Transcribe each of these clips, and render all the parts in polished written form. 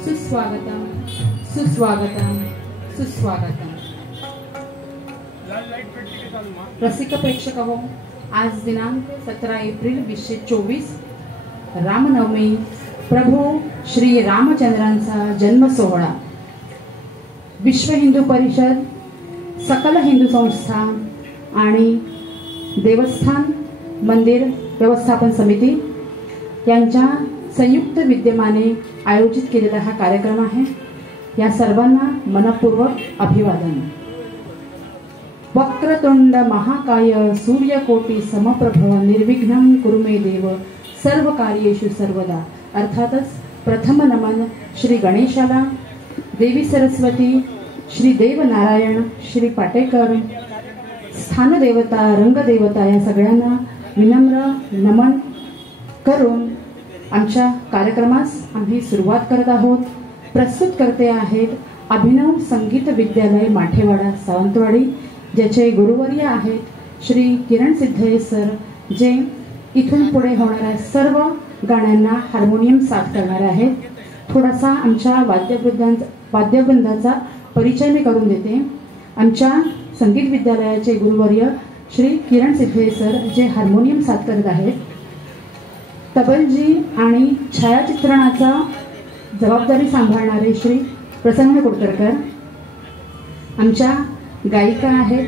सुस्वागतम सुस्वागतम सुस्वागतम। रसिक प्रेक्षक हो, आज दिनांक 17 एप्रिल 2024 रामनवमी, प्रभू श्री रामचंद्रांचा जन्म सोहळा। विश्व हिंदू परिषद, सकल हिंदू संस्था आणि देवस्थान मंदिर व्यवस्थापन समिती यांच्या संयुक्त विद्यमाने आयोजित केलेला हा कार्यक्रम आहे। या सर्वांना मनपूर्वक अभिवादन। वक्रतुंड महाकाय सूर्यकोटी समप्रभ निर्विघ्नं कुरु मे देव सर्व कार्येषु सर्वदा। अर्थातच प्रथम नमन श्री गणेशाला, देवी सरस्वती, श्री देव नारायण, श्री पाटेकर, स्थानदेवता, रंगदेवता या सगळ्यांना विनम्र नमन करून आमच्या कार्यक्रमास आम्ही सुरुवात करत आहोत। प्रस्तुत करते आहेत अभिनव संगीत विद्यालय माठेवाडा सावंतवाडी, ज्याचे गुरुवर्य आहेत श्री किरण सिद्धे सर, जे इथून पुढे होणाऱ्या सर्व गाण्यांना हार्मोनियम साथ करणार आहेत। थोडासा आमच्या वाद्यवृंदाचा परिचय मी करून देते। आमच्या संगीत विद्यालयाचे गुरुवर्य श्री किरण सिद्धे सर, जे हार्मोनियम साथ करत आहेत। तबलजी आणि छायाचित्रणाचा जबाबदारी सांभाळणारे श्री प्रसन्न कुडतरकर। आमच्या गायिका आहेत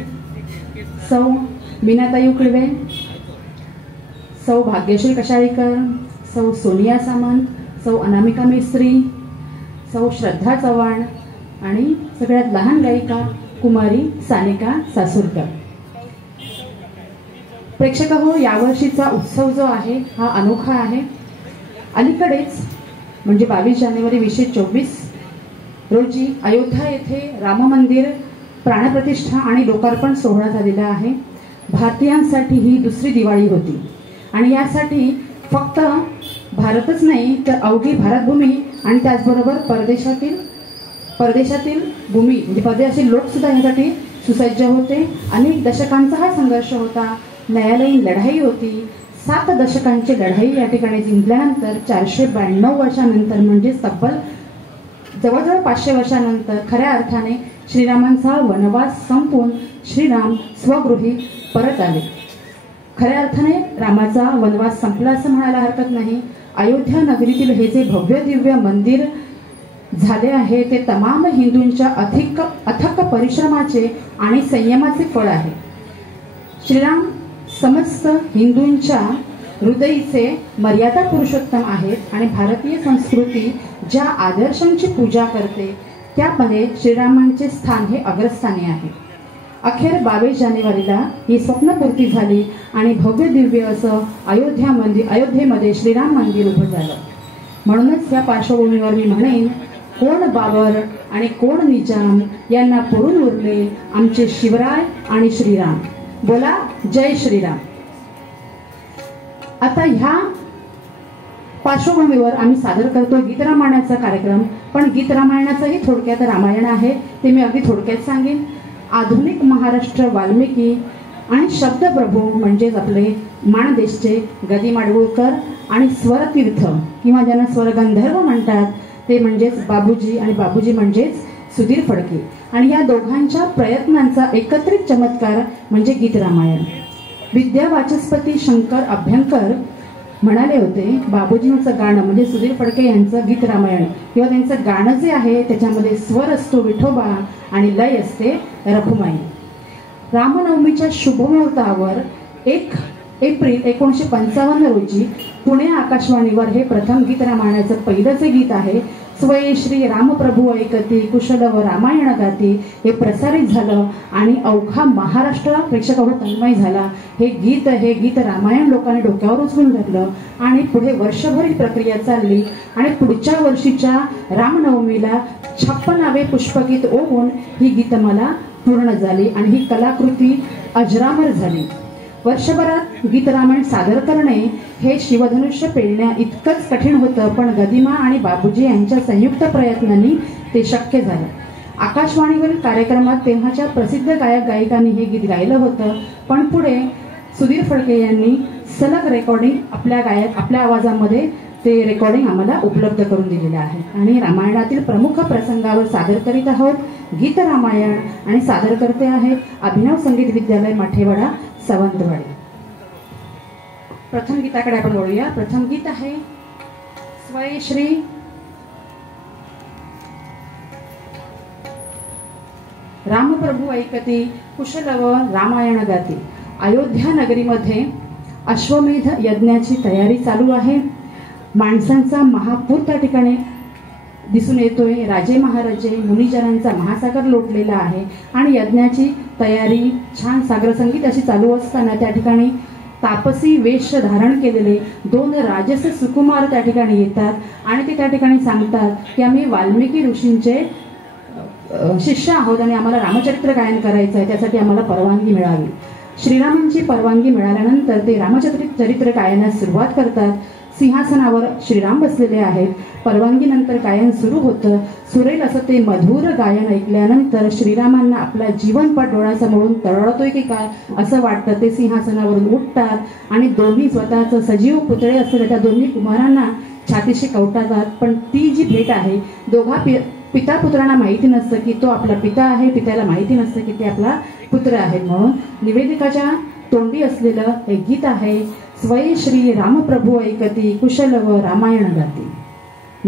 सौ मीनाताई उकळवे, सौ भाग्यश्री कशाळीकर, सौ सोनिया सामंत, सौ अनामिका मेस्त्री, सौ श्रद्धा चव्हाण आणि सगळ्यात लहान गायिका कुमारी सानिका सासुरकर। प्रेक्षक हो, यावर्षीचा उत्सव जो आहे हा अनोखा आहे। अलीकडेच म्हणजे 22 जानेवारी 2024 रोजी अयोध्या येथे राम मंदिर प्राणप्रतिष्ठा आणि लोकार्पण सोहळा झालेला आहे। भारतीयांसाठी ही दुसरी दिवाळी होती आणि यासाठी फक्त भारतच नाही तर अवघी भारतभूमी आणि त्याचबरोबर परदेशातील भूमी म्हणजे परदेशातील लोक सुद्धा यासाठी सुसज्ज होते। अनेक दशकांचा हा संघर्ष होता, न्यायालयीन लढाई होती। 7 दशकांची लढाई या ठिकाणी जिंकल्यानंतर 492 वर्षानंतर म्हणजे तब्बल जवळजवळ 500 वर्षानंतर खऱ्या अर्थाने श्रीरामांचा वनवास संपून श्रीराम स्वगृही परत आले। खऱ्या अर्थाने रामाचा वनवास संपला असं म्हणायला हरकत नाही। अयोध्या नगरीतील हे जे भव्य दिव्य मंदिर झाले आहे ते तमाम हिंदूंच्या अथक परिश्रमाचे आणि संयमाचे फळ आहे। श्रीराम समस्त हिंदूंच्या हृदयीचे मर्यादा पुरुषोत्तम आहेत आणि भारतीय संस्कृती ज्या आदर्शांची पूजा करते त्यामध्ये श्रीरामांचे स्थान हे अग्रस्थानी आहे। अखेर 22 जानेवारीला ही स्वप्नपूर्ती झाली आणि भव्य दिव्य असं अयोध्येमध्ये श्रीराम मंदिर उभं झालं। म्हणूनच या पार्श्वभूमीवर मी म्हणेन, कोण बाबर आणि कोण निजाम यांना पुरून उरले आमचे शिवराय आणि श्रीराम। बोला जय श्रीराम। आता ह्या पार्श्वभूमीवर आम्ही सादर करतो गीत रामायणाचा कार्यक्रम। पण गीत रामायणाचंही थोडक्यात रामायण आहे, ते मी अगदी थोडक्यात सांगेन। आधुनिक महाराष्ट्र वाल्मिकी आणि शब्दप्रभू म्हणजेच आपले माणदेशचे गदी माडगुळकर आणि स्वरतीर्थ किंवा ज्यांना स्वरगंधर्व म्हणतात ते म्हणजेच बाबूजी, आणि बाबूजी म्हणजेच सुधीर फडके, आणि या दोघांच्या प्रयत्नांचा एकत्रित चमत्कार म्हणजे गीत रामायण। विद्या वाचस्पती शंकर अभ्यंकर म्हणाले होते, बाबूजींचं गाणं म्हणजे सुधीर फडके यांचं गीत रामायण किंवा त्यांचं गाणं जे आहे त्याच्यामध्ये स्वर असतो विठोबा आणि लय असते रखुमाई। रामनवमीच्या शुभमुहूर्तावर 1 एप्रिल 1955 रोजी पुणे आकाशवाणीवर हे प्रथम गीत रामायणाचं पहिलंच गीत आहे, स्वये श्री रामप्रभू ऐकती कुशल व रामायण गाती, हे प्रसारित झालं आणि अवघा महाराष्ट्र प्रेक्षकावर तन्मय झाला। हे गीत रामायण लोकांनी डोक्यावर उचलून धरलं आणि पुढे वर्षभर ही प्रक्रिया चालली आणि पुढच्या वर्षीच्या रामनवमीला 56वे पुष्पगीत ओढून ही गीतमाला पूर्ण झाली आणि ही कलाकृती अजरामर झाली। वर्षभरात गीत रामायण सादर करणे हे शिवधनुष्य पेलण्या इतकंच कठीण होतं, पण गदिमा आणि बाबूजी यांच्या संयुक्त प्रयत्नांनी ते शक्य झालं। आकाशवाणीवरील कार्यक्रमात तेव्हाच्या प्रसिद्ध गायक गायिकांनी हे गीत गायलं होतं, पण पुढे सुधीर फडके यांनी सलग रेकॉर्डिंग आपल्या आवाजामध्ये ते रेकॉर्डिंग आम्हाला उपलब्ध करून दिलेलं आहे आणि रामायणातील प्रमुख प्रसंगावर सादर करीत आहोत गीत रामायण आणि सादर करते आहेत अभिनव संगीत विद्यालय माठेवाडा सावंतवाडी. प्रथम गीताकडे आपण वळूया. प्रथम गीत आहे स्वय श्री रामप्रभू ऐकती कुशलव रामायण गाती. अयोध्या नगरीमध्ये अश्वमेध यज्ञाची तयारी चालू आहे. माणसांचा महापूर त्या ठिकाणी दिसून येतोय. राजे महाराजे मुनिजनांचा महासागर लोटलेला आहे आणि यज्ञाची तयारी छान सागरसंगीत अशी चालू असताना त्या ठिकाणी तापसी वेश धारण केलेले 2 राजस सुकुमार त्या ठिकाणी येतात आणि ते त्या ठिकाणी सांगतात की आम्ही वाल्मिकी ऋषींचे शिष्य आहोत आणि आम्हाला रामचरित्र गायन करायचं आहे, त्यासाठी आम्हाला परवानगी मिळावी. श्रीरामांची परवानगी मिळाल्यानंतर ते रामचरित्र गायनास सुरुवात करतात. सिंहासनावर श्रीराम बसलेले आहेत. परवानगीनंतर गायन सुरू होतं. सुरेल असं ते मधुर गायन ऐकल्यानंतर श्रीरामांना आपला जीवनपट डोळ्यासमोरून तळतोय की काय असं वाटतं. ते सिंहासनावरून उठतात आणि दोन्ही स्वतःचं सजीव पुतळे असलेल्या त्या दोन्ही कुमारांना छातीशी कवटातात. पण ती जी भेट आहे दोघा पिता पुत्रांना माहिती नसतं की तो आपला पिता आहे, पित्याला माहिती नसतं की ते आपला पुत्र आहे. म्हणून निवेदिकाच्या तोंडी असलेलं हे गीत आहे स्वय श्री रामप्रभू ऐकती कुशलव रामायण गाती.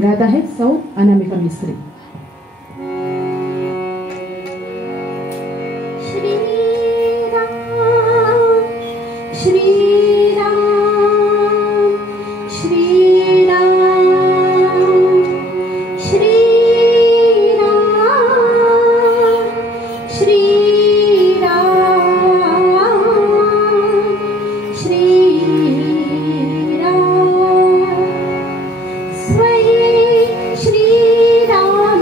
गात आहेत सौ अनामिका मिस्त्री. श्री राम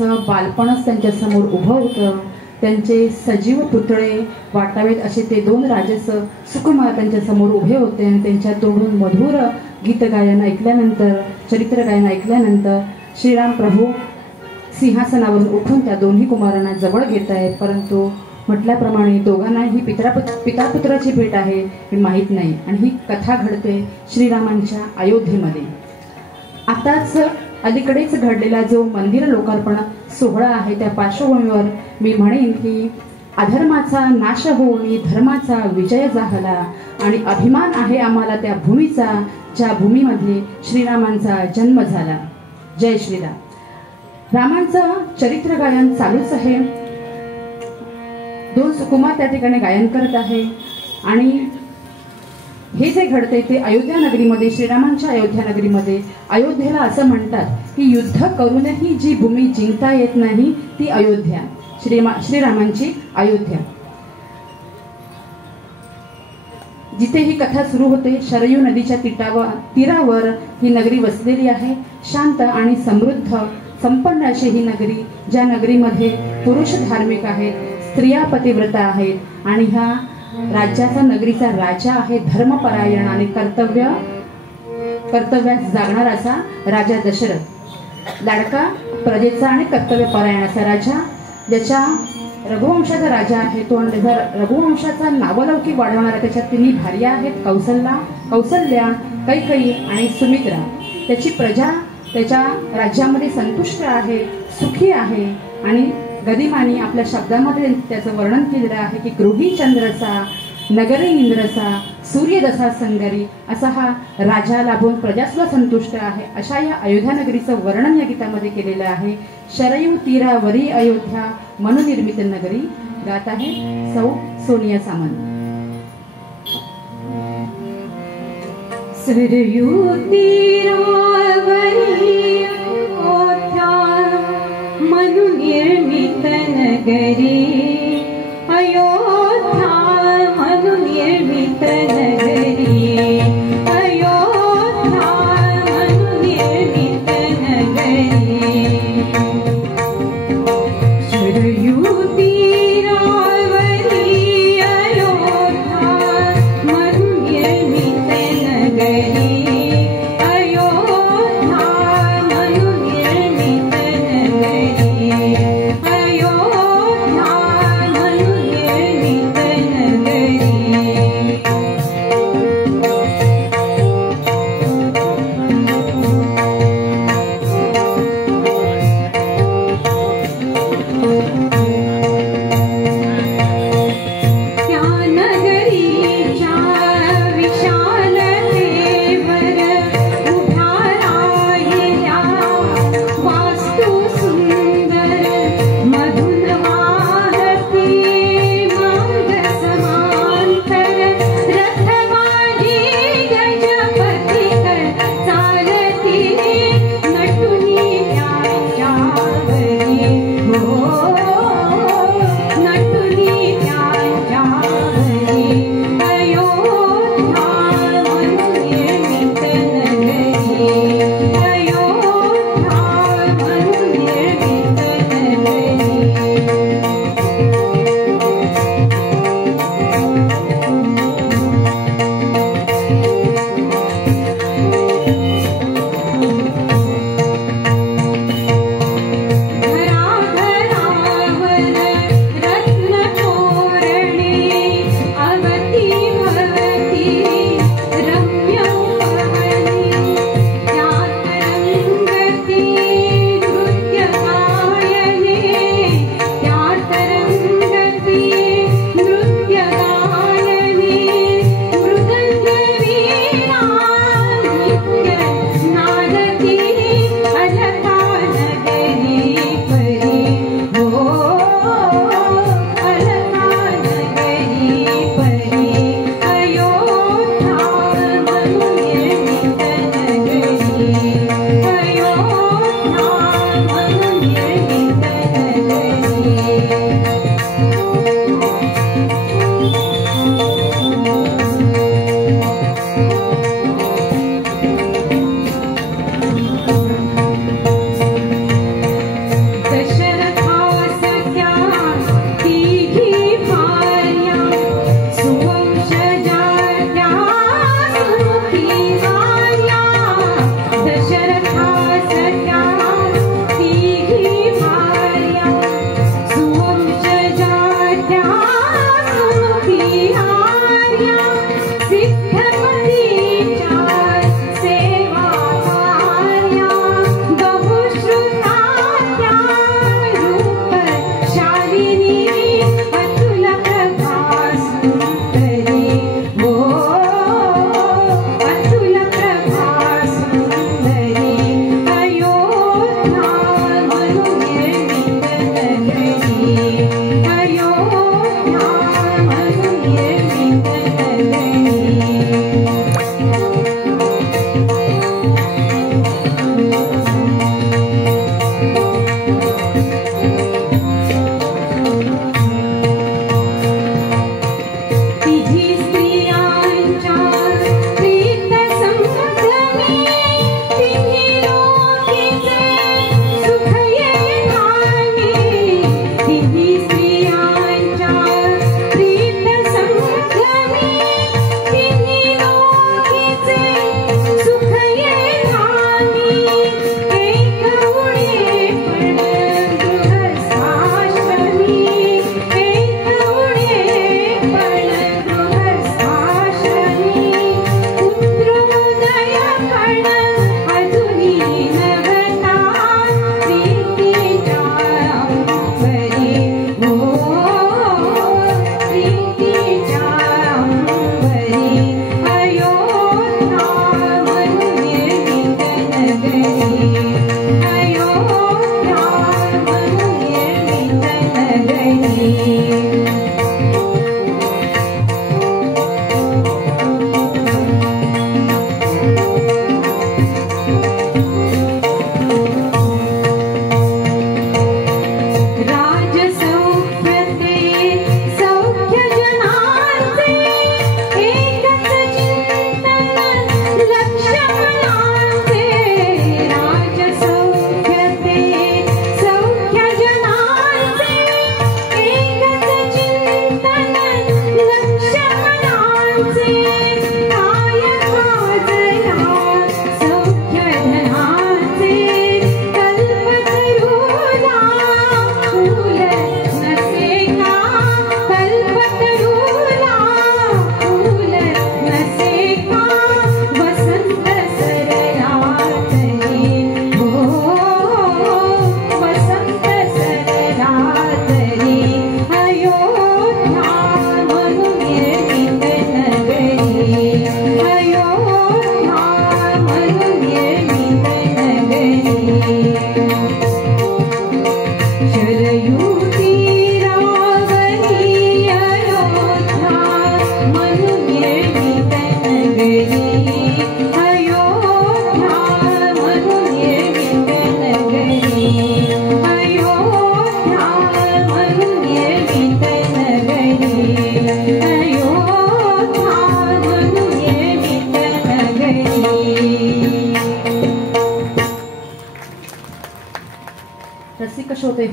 श्रीरामांचं बालपणच त्यांच्यासमोर उभं होतं. त्यांचे सजीव पुतळे वाटावेत असे ते 2 राजस सुकुमार त्यांच्यासमोर उभे होते आणि त्यांच्या तोडून मधुर गीतगायन ऐकल्यानंतर, चरित्र गायन ऐकल्यानंतर श्रीराम प्रभू सिंहासनावरून उठून त्या दोन्ही कुमारांना जवळ घेत आहेत. परंतु म्हटल्याप्रमाणे दोघांना ही पितापुत्राची भेट आहे हे माहीत नाही आणि ही कथा घडते श्रीरामांच्या अयोध्येमध्ये. आताच अलीकडेच घडलेला जो मंदिर लोकार्पण सोहळा आहे त्या पार्श्वभूमीवर मी म्हणेन की अधर्माचा नाश होऊन धर्माचा विजय झाला आणि अभिमान आहे आम्हाला त्या भूमीचा ज्या भूमीमध्ये श्रीरामांचा जन्म झाला. जय श्रीराम. रामांचं चरित्र गायन चालूच आहे. 2 सुकुमार त्या ठिकाणी गायन करत आहे आणि हे जे घडते ते अयोध्या नगरीमध्ये, श्रीरामांच्या अयोध्या नगरीमध्ये. अयोध्येला असं म्हणतात की युद्ध करूनही जी भूमी जिंकता येत नाही ती अयोध्या, श्रीरामांची अयोध्या. जिथे ही कथा सुरू होते शरयू नदीच्या तीरावर ही नगरी वसलेली आहे. शांत आणि समृद्ध संपन्न अशी ही नगरी, ज्या नगरीमध्ये पुरुष धार्मिक आहेत, स्त्रिया पतिव्रता आहेत आणि ह्या राज्याचा, नगरीचा राजा आहे धर्मपरायण आणि कर्तव्यात जागणार असा राजा दशरथ. लाडका प्रजेचा आणि कर्तव्यपरायण असा राजा, ज्याच्या रघुवंशाचा राजा आहे तो. आणि रघुवंशाचा नावलौकिक वाढवणारा त्याच्यात 3 भार्या आहेत, कौसल्या, कैकेयी आणि सुमित्रा. त्याची प्रजा त्याच्या राज्यामध्ये संतुष्ट आहे, सुखी आहे आणि गदिमानी आपल्या शब्दामध्ये त्याचं वर्णन केलेलं आहे की गृही चंद्रसा, नगरी इंद्रसा, सूर्यदशा संगरी असा हा राजा लाभून प्रजासुद्धा संतुष्ट आहे. अशा या अयोध्या नगरीचं वर्णन या गीतामध्ये केलेलं आहे. शरयू तीरावरी अयोध्या मनुनिर्मित नगरी गात आहे सौ सोनिया सामंत. सरयू तीरावरी अयोध्या मनुनिर्मित नगरी, अयोध्या मनुनिर्मित नगरी, अयोध्या मनुनिर्मित नगरी. शरयू तीरावरी अयोध्या मनुनिर्मित नगरी, अयोध्या मनुनिर्मित नगरी, अयोध्या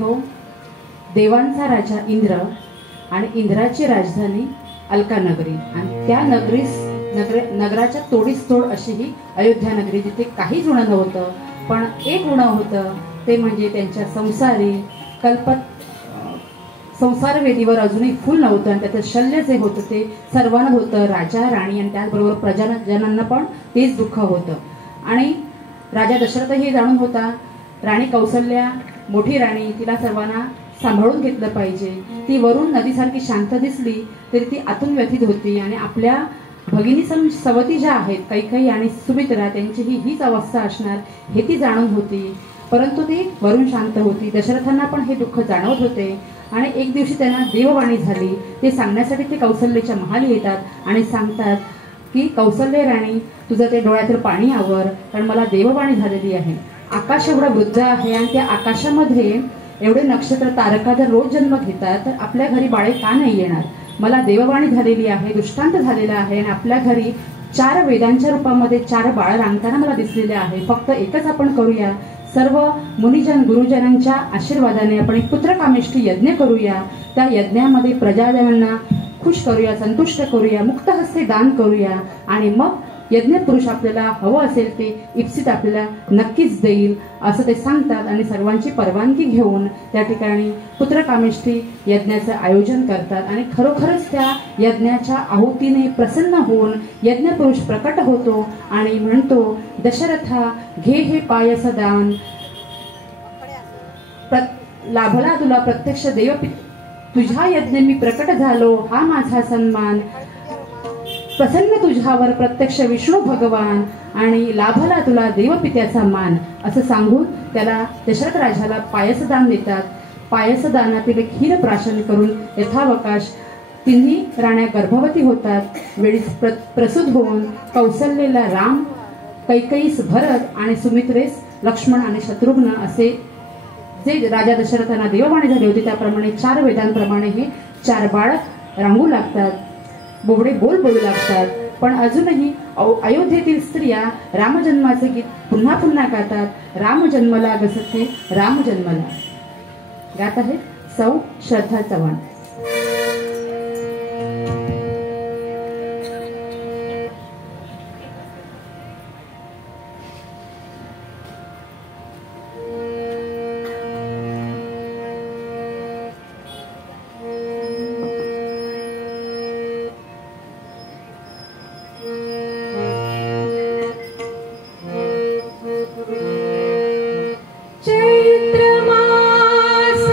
हो, देवांचा राजा इंद्र आणि इंद्राची राजधानी अलकानगरी आणि त्या नगराच्या तोडीस तोड अशी ही अयोध्या नगरी, जिथे काहीच ऋण नव्हतं. पण एक ऋण होतं, ते म्हणजे त्यांच्या संसार वेदीवर अजूनही फुल नव्हतं आणि त्याचं शल्य जे होतं ते सर्वांना होतं, राजा राणी आणि त्याचबरोबर प्रजाजनांना पण तेच दुःख होतं. आणि राजा दशरथ हे जाणून होता, राणी कौसल्या मोठी राणी, तिला सर्वांना सांभाळून घेतलं पाहिजे. ती वरून नदीसारखी शांत दिसली तरी ती आतून व्यथित होती आणि आपल्या भगिनी सवती ज्या आहेत कैकेयी आणि सुमित्रा, त्यांचीही हीच अवस्था असणार हे ती जाणून होती. परंतु ती वरून शांत होती. दशरथांना पण हे दुःख जाणवत होते आणि एक दिवशी त्यांना देववाणी झाली. ते सांगण्यासाठी ते कौसल्याच्या महाली येतात आणि सांगतात की कौसल्य राणी, तुझं ते डोळ्यातील पाणी आवर, कारण मला देववाणी झालेली आहे. आकाश एवढं वृद्ध आहे आणि त्या आकाशामध्ये एवढे नक्षत्र तारका जर रोज जन्म घेतात तर आपल्या घरी बाळे का नाही येणार. मला देववाणी झालेली आहे, दृष्टांत झालेला आहे आणि आपल्या घरी 4 वेदांच्या रूपामध्ये 4 बाळ रांगताना मला दिसलेले आहे. फक्त एकच आपण करूया, सर्व मुनिजन गुरुजनांच्या आशीर्वादाने आपण एक पुत्रकामेष्टी यज्ञ करूया. त्या यज्ञामध्ये प्रजाजनांना खुश करूया, संतुष्ट करूया, मुक्त हस्ते दान करूया आणि मग यज्ञपुरुष आपल्याला हवं असेल ते इप्सित आपल्याला नक्कीच देईल असं ते सांगतात. आणि सर्वांची परवानगी घेऊन त्या ठिकाणी पुत्रकामेष्टी यज्ञाचं आयोजन करतात. आणि खरोखरच त्या यज्ञाच्या आहुतीने प्रसन्न होऊन यज्ञपुरुष प्रकट होतो आणि म्हणतो, दशरथा घे हे पायस दान, लाभला तुला प्रत्यक्ष देव, तुझ्या यज्ञ मी प्रकट झालो, हा माझा सन्मान. प्रसन्न तुझ्यावर प्रत्यक्ष विष्णू भगवान आणि लाभला तुला देवपित्याचा मान, असं सांगून त्याला दशरथ राजाला पायसदान देतात. पायसदानातील खीर प्राशन करून यथावकाश तिन्ही राण्या गर्भवती होतात. वेळीच प्रसूत होऊन कौसल्येला राम, कैकेयीस भरत आणि सुमित्रेस लक्ष्मण आणि शत्रुघ्न असे जे राजा दशरथांना देववाणी झाली होती त्याप्रमाणे 4 वेदांप्रमाणे हे 4 बाळ रांगू लागतात, बोबडे बोल बोलू लागतात. पण अजूनही अयोध्येतील स्त्रिया रामजन्माचे गीत पुन्हा पुन्हा गातात. राम जन्मला गसते राम जन्मला, गात आहेत सौ श्रद्धा चव्हाण. चैत्र मास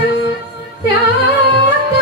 त्यात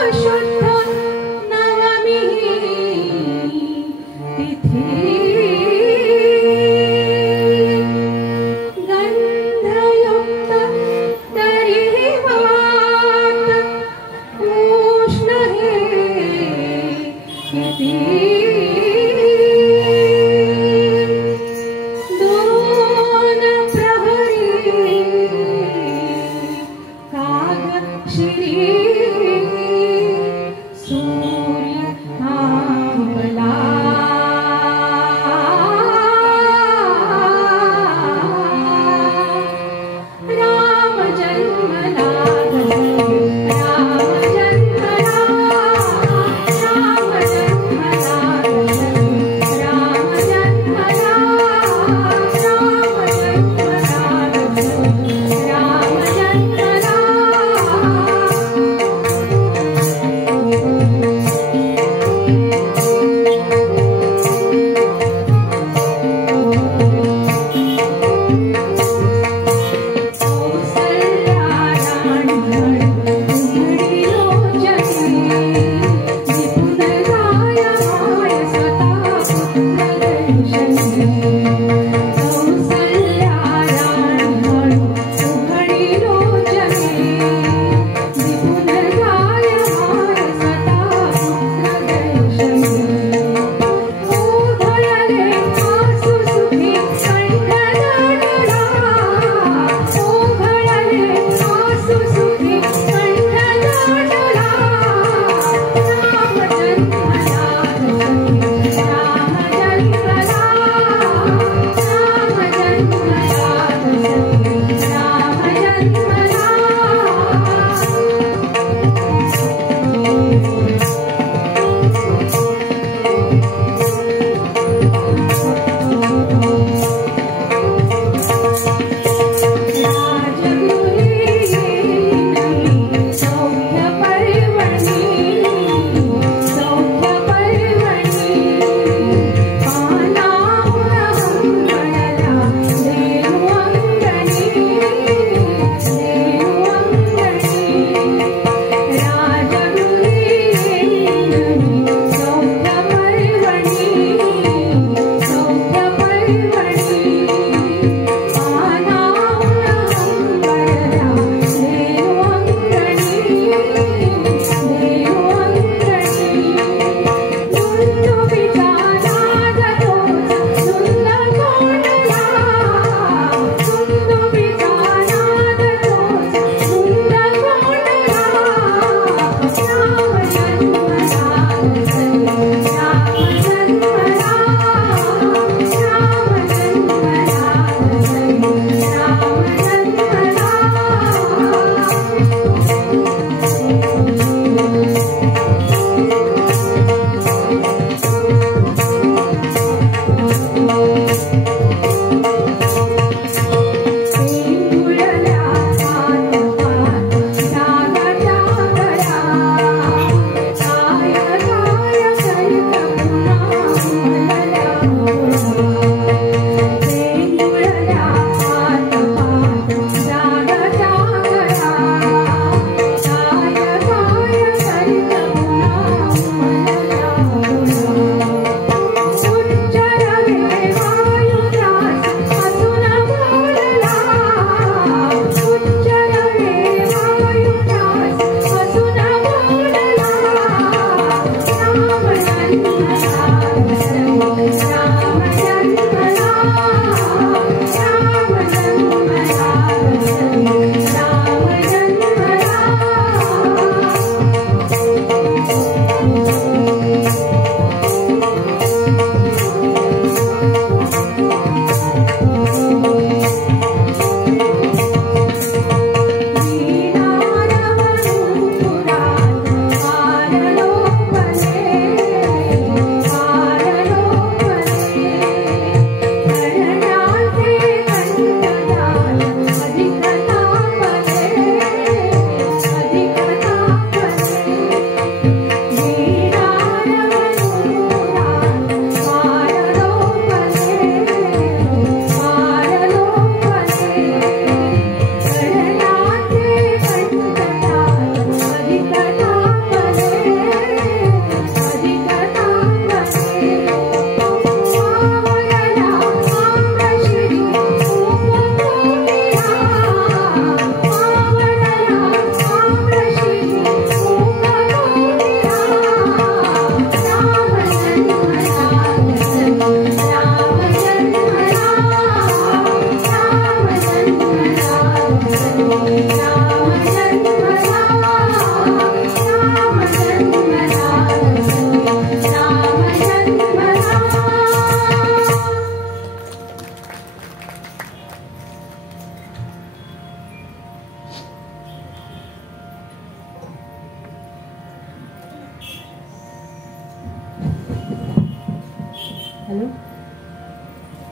हॅलो.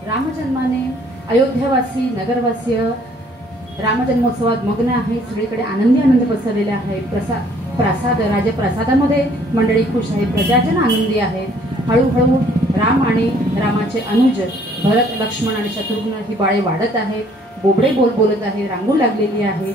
रामजन्माने अयोध्यावासी नगरवासीय रामजन्मोत्सवात मग्न आहे. सगळीकडे आनंद पसरलेला आहे. प्रासाद राजप्रसादामध्ये मंडळी खुश आहे. प्रजाजन आनंदी आहे. हळूहळू राम आणि रामाचे अनुज भरत लक्ष्मण आणि शत्रुघ्न ही बाळे वाढत आहेत. बोबडे बोलत आहे. रांगू लागलेली आहे.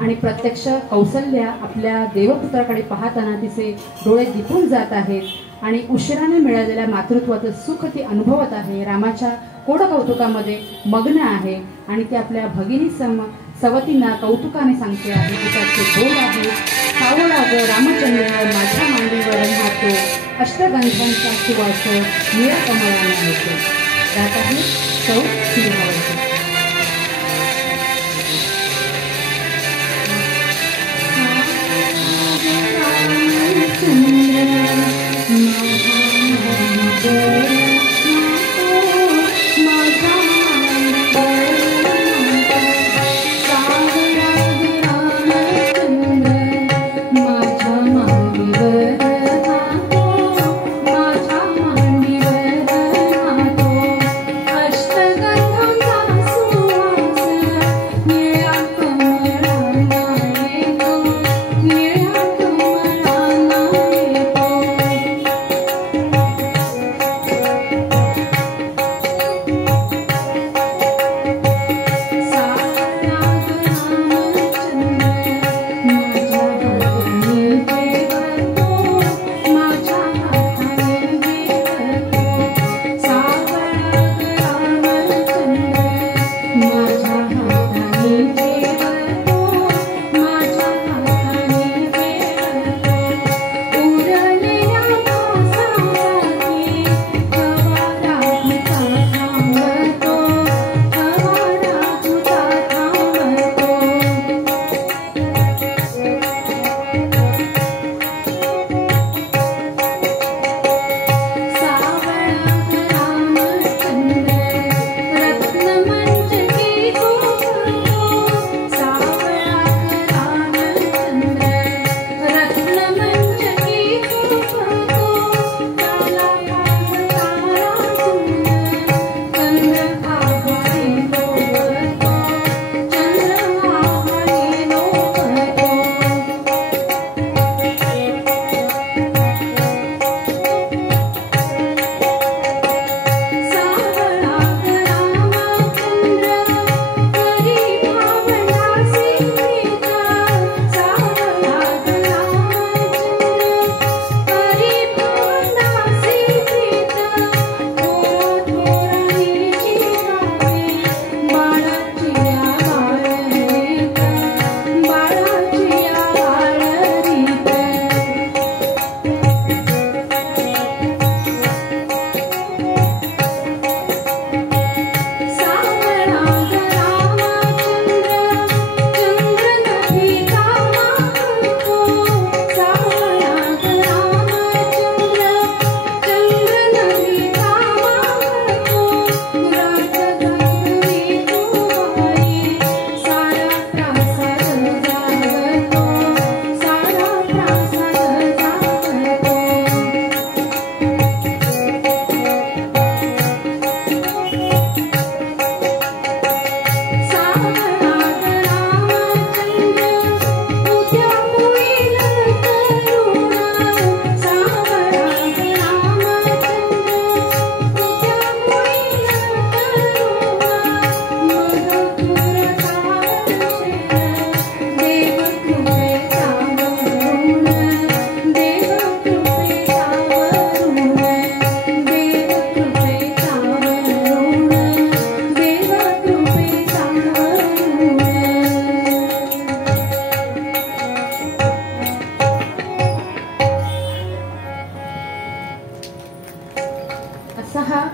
आणि प्रत्यक्ष कौसल्या आपल्या देवपुत्राकडे पाहताना तिचे डोळे दिपून जात आहेत. आणि उशिराने मिळालेल्या मातृत्वाचं सुख ती अनुभवत आहे. रामाच्या कोड कौतुकामध्ये मग्न आहे. आणि ती आपल्या भगिनी सवतींना कौतुकाने सांगते आहे. तिच्याचे बोल आहे, सावळा ग रामचंद्र माझ्या मांडीवर राहतो, अष्टगंधांचा सुवास निळ्या कमळाने येतो. त्यात आहे सौ श्रीराम.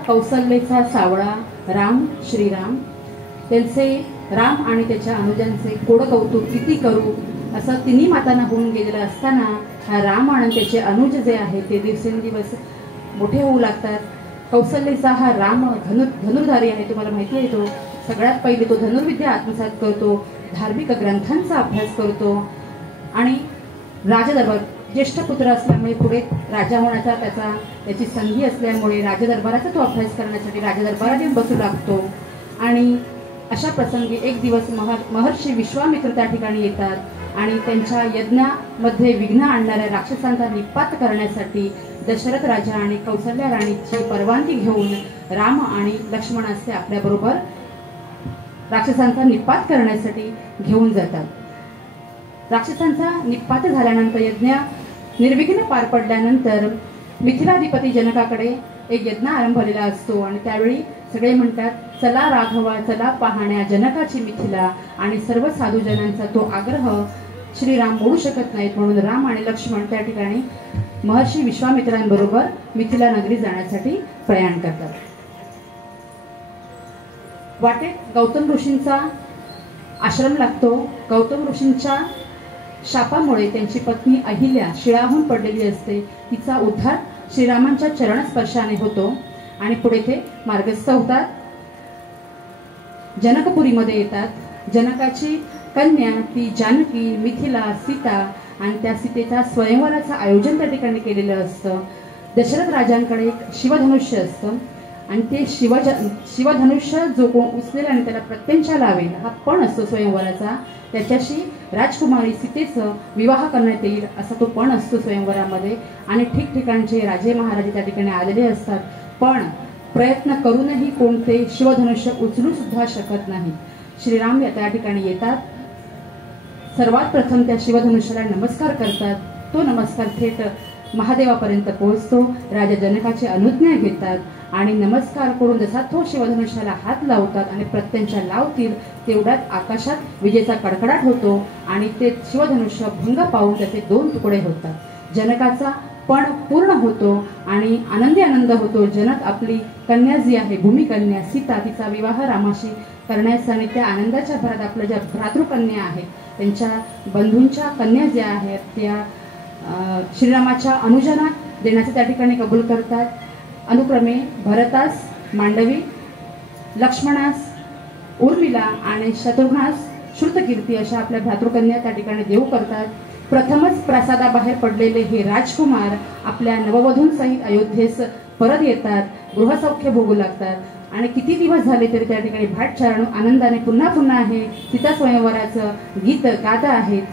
कौसल्येचा सावळा राम श्रीराम. त्यांचे राम आणि त्याच्या अनुजांचे कोड कौतुक किती करू असं तिन्ही मातांना होऊन गेलेलं असताना हा राम आणि त्याचे अनुज जे आहे ते दिवसेंदिवस मोठे होऊ लागतात. कौसल्येचा हा राम धनुर्धारी आहे, तुम्हाला माहिती आहे. तो सगळ्यात पहिले तो धनुर्विद्या आत्मसात करतो, धार्मिक ग्रंथांचा अभ्यास करतो आणि ज्येष्ठ पुत्र असल्यामुळे पुढे राजा होण्याचा त्याची संधी असल्यामुळे राजदरबाराचा तो अभ्यास करण्यासाठी राजदरबारात येऊन बसू लागतो. आणि अशा प्रसंगी एक दिवस महर्षी विश्वामित्र त्या ठिकाणी येतात आणि त्यांच्या यज्ञामध्ये विघ्न आणणाऱ्या राक्षसांचा निपात करण्यासाठी दशरथ राजा आणि कौसल्या राणीची परवानगी घेऊन राम आणि लक्ष्मण असे आपल्याबरोबर राक्षसांचा निपात करण्यासाठी घेऊन जातात. राक्षसांचा निपात झाल्यानंतर यज्ञ निर्विघ्न पार पडल्यानंतर मिथिलाधिपती जनकाकडे एक यज्ञ आरंभलेला असतो आणि त्यावेळी सगळे म्हणतात, चला राघवा चला पाहण्या जनकाची मिथिला. आणि सर्व साधूजनांचा तो आग्रह श्रीराम मोडू शकत नाहीत म्हणून राम आणि लक्ष्मण त्या ठिकाणी महर्षी विश्वामित्रांबरोबर मिथिला नगरी जाण्यासाठी प्रयाण करतात. वाटेत गौतम ऋषींचा आश्रम लागतो. गौतम ऋषींच्या शापामुळे त्यांची पत्नी अहिल्या शिळाहून पडलेली असते. तिचा उद्धार श्रीरामांच्या चरणस्पर्शाने होतो आणि पुढे ते मार्गस्थ होतात. जनकपुरीमध्ये येतात. जनकाची कन्या ती जानकी, मिथिला, सीता आणि त्या सीतेचा स्वयंवराचं आयोजन त्या ठिकाणी केलेलं असतं. दशरथ राजांकडे एक शिवधनुष्य असतं आणि ते शिवधनुष्य जो कोण उचलेल आणि त्याला प्रत्यंचा लावेल हा पण असतो स्वयंवराचा, त्याच्याशी राजकुमारी सीतेचं विवाह करण्यात येईल असा तो पण असतो स्वयंवरामध्ये. आणि ठिकठिकाणचे राजे महाराजे त्या ठिकाणी आलेले असतात, पण प्रयत्न करूनही कोणते शिवधनुष्य उचलू सुद्धा शकत नाही. श्रीराम त्या ठिकाणी येतात. सर्वात प्रथम त्या शिवधनुष्याला नमस्कार करतात. तो नमस्कार थेट महादेवापर्यंत पोहोचतो. राजा जनकाची अनुज्ञा घेतात आणि नमस्कार करून जसा तो शिवधनुष्याला हात लावतात आणि प्रत्यंचा लावतील तेवढ्यात आकाशात विजेचा कडकडाट होतो आणि ते शिवधनुष्य भंग पावून त्याचे 2 तुकडे होतात. जनकाचा पण पूर्ण होतो आणि आनंद होतो. जनक आपली कन्या जी आहे भूमिकन्या सीता तिचा विवाह रामाशी करण्याचा आणि त्या आनंदाच्या भरात आपल्या ज्या भ्रातृकन्या आहेत त्यांच्या बंधूंच्या कन्या ज्या आहेत त्या श्रीरामाच्या अनुजना देण्याचे त्या ठिकाणी कबूल करतात. अनुक्रमे भरतास मांडवी, लक्ष्मणास उर्मिला आणि शत्रुघ्नास श्रुतकीर्ती अशा आपल्या भ्रातृकन्या त्या ठिकाणी देऊ करतात. प्रथमच प्रासादाबाहेर पडलेले हे राजकुमार आपल्या नववधूंसहित अयोध्येस परत येतात. गृहसौख्य भोगू लागतात आणि किती दिवस झाले तरी त्या ठिकाणी भाटचारण आनंदाने पुन्हा आहे सीता स्वयंवराचं गीत गात आहेत.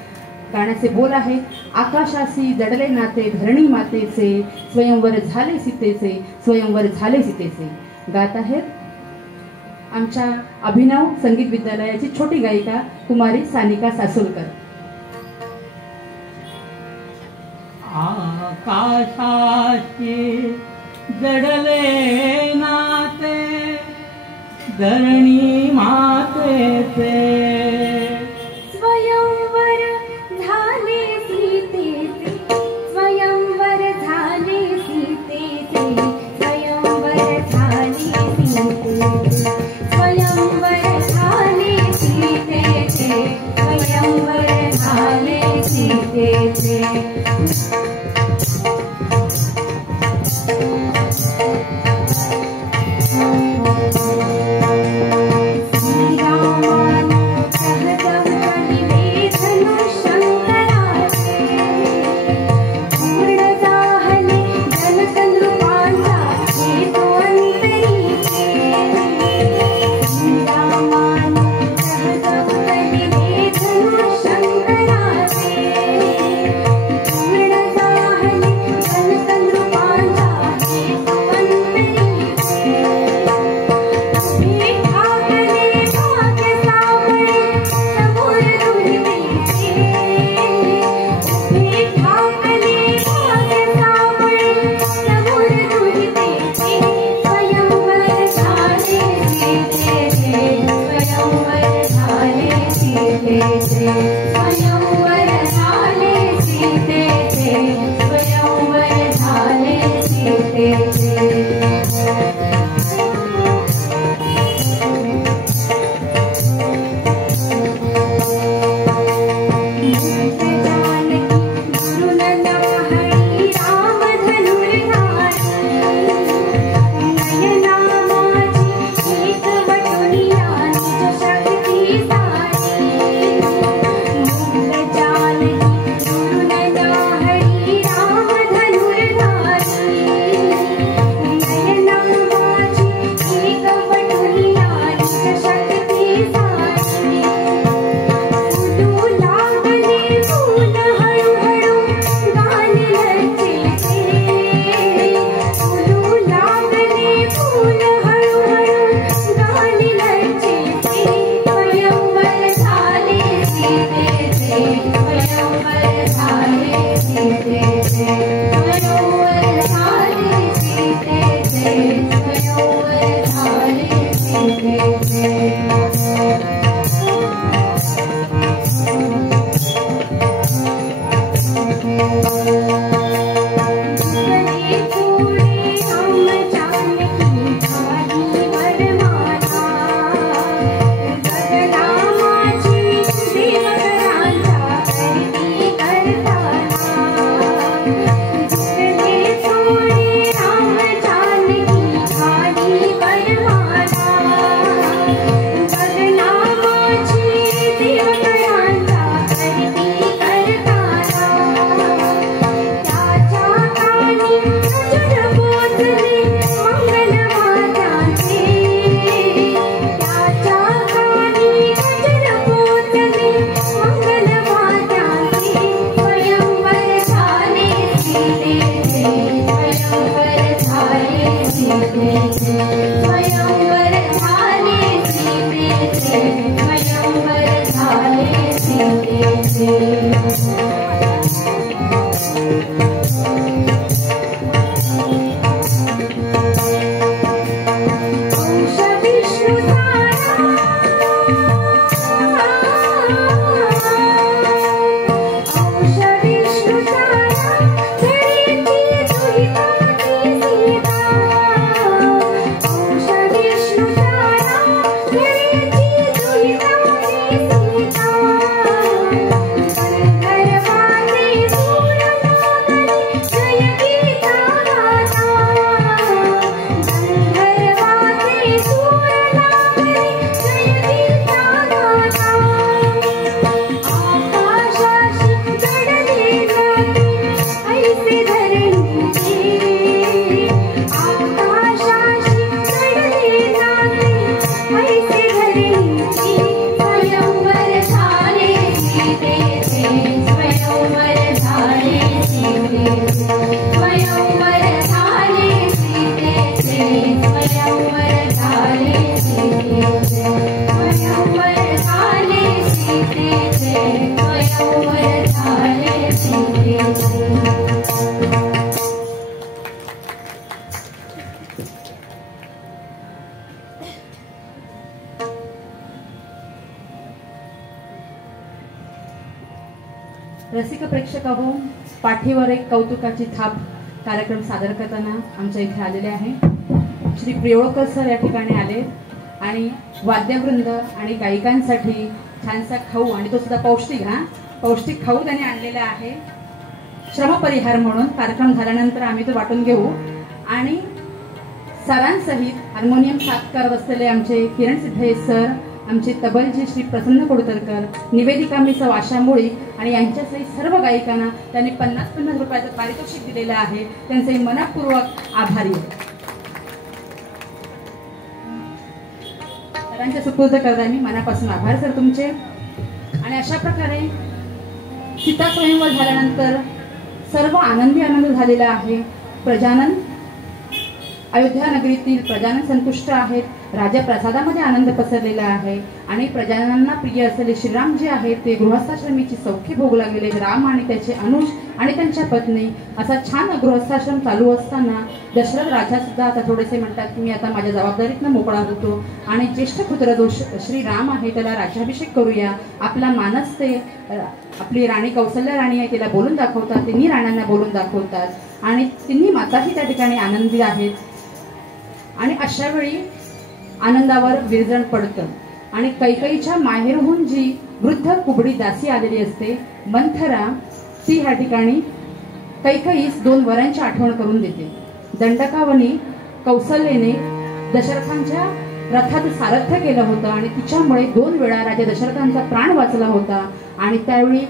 गाण्याचे बोल आहेत, आकाशासी जडले नाते धरणी मातेचे, स्वयंवर झाले सीतेचे, स्वयंवर झाले सीतेचे. गात आहेत आमच्या अभिनव संगीत विद्यालयाची छोटी गायिका कुमारी सानिका सासुलकर. आकाशाशी जडले नाते धरणी मातेचे, स्वयंवर झाले सीतेचे, स्वयंवर झाले सीतेचे, स्वयंवर झाले सीतेचे, स्वयंवर झाले सीतेचे, स्वयंवर झाले सीतेचे. श्रीरामाने रसिक प्रेक्षक हो, पाठीवर एक कौतुकाची थाप कार्यक्रम सादर करताना आमच्या इथे आलेले आहे. श्री प्रियोळकर सर या ठिकाणी आले आणि वाद्यवृंद आणि गायिकांसाठी छानसा खाऊ, आणि तो सुद्धा पौष्टिक खाऊ त्यांनी आणलेला आहे श्रमपरिहार म्हणून. कार्यक्रम झाल्यानंतर आम्ही तो वाटून घेऊ. आणि सरांसहित हार्मोनियम साथ करत असलेले आमचे किरण सिद्धे सर, आमचे तबलजी श्री प्रसन्न कोडतरकर, निवेदिका मिस आशा मुळी आणि यांच्यासहित सर्व गायिकांना त्यांनी 50-50 रुपयाचं पारितोषिक दिलेलं आहे. त्यांचे मनपूर्वक आभारी आहे. सरांच्या सुपूर्द करताना मी मनापासून आभार सर तुमचे. आणि अशा प्रकारे सीता स्वयंवर झाल्यानंतर सर्व आनंद झालेला आहे. प्रजानन अयोध्या नगरीतील प्रजानन संतुष्ट आहेत. राजा प्रसादामध्ये आनंद पसरलेला आहे आणि प्रजाजनांना प्रिय असलेले श्रीराम जे आहेत ते गृहस्थाश्रमीची सौख्य भोगू लागलेले. राम आणि त्याचे अनुज आणि त्यांच्या पत्नी असा छान गृहस्थाश्रम चालू असताना दशरथ राजा सुद्धा आता थोडेसे म्हणतात की मी आता माझ्या जबाबदारीतनं मोकळा होतो आणि ज्येष्ठ पुत्रदोष श्रीराम आहे त्याला राज्याभिषेक करूया. आपला मानस ते आपली राणी कौसल्या राणी आहे तिला बोलून दाखवतात, तिन्ही राण्यांना बोलून दाखवतात आणि तिन्ही माताही त्या ठिकाणी आनंदी आहेत. आणि अशा वेळी आनंदावर विरजण पडतं आणि कैकईच्या माहेरहून जी वृद्ध कुबडी दासी आलेली असते मंथरा, ती ह्या ठिकाणी कैकईस 2 वरांची आठवण करून देते. दंडकावनी कौसल्येने दशरथांच्या रथात सारथ्य केलं होतं आणि तिच्यामुळे 2 वेळा राजा दशरथांचा प्राण वाचला होता. आणि त्यावेळी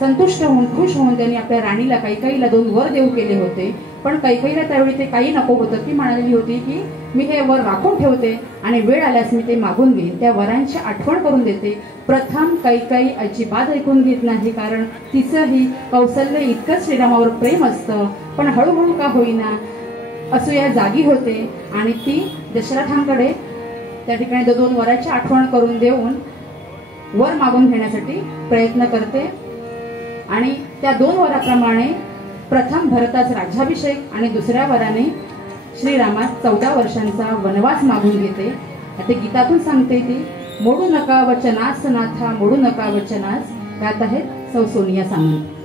संतुष्ट होऊन खुश होऊन त्यांनी आपल्या राणीला कैकईला 2 वर देऊ केले होते. पण कैकईला त्यावेळी ते काही नको होतं. ती म्हणालेली होती की मी हे वर राखून ठेवते आणि वेळ आल्यास मी ते मागून घेईन. त्या वरांची आठवण करून देते. प्रथम कैकई अजिबात ऐकून घेत नाही, कारण तिचंही कौसल्य इतकंच श्रीरामावर प्रेम असतं. पण हळूहळू का होईना असूया जागी होते आणि ती दशरथांकडे त्या ठिकाणी 2 वराची आठवण करून देऊन वर मागून घेण्यासाठी प्रयत्न करते. आणि त्या 2 वराप्रमाणे प्रथम भरताच राज्याभिषेक आणि दुसऱ्या वराने श्रीरामास 14 वर्षांचा वनवास मागून घेते. ते गीतातून सांगते ती मोडू नका वचनास नाथा, मोडू नका वचनास. गात आहेत सौ सोनिया सामंत.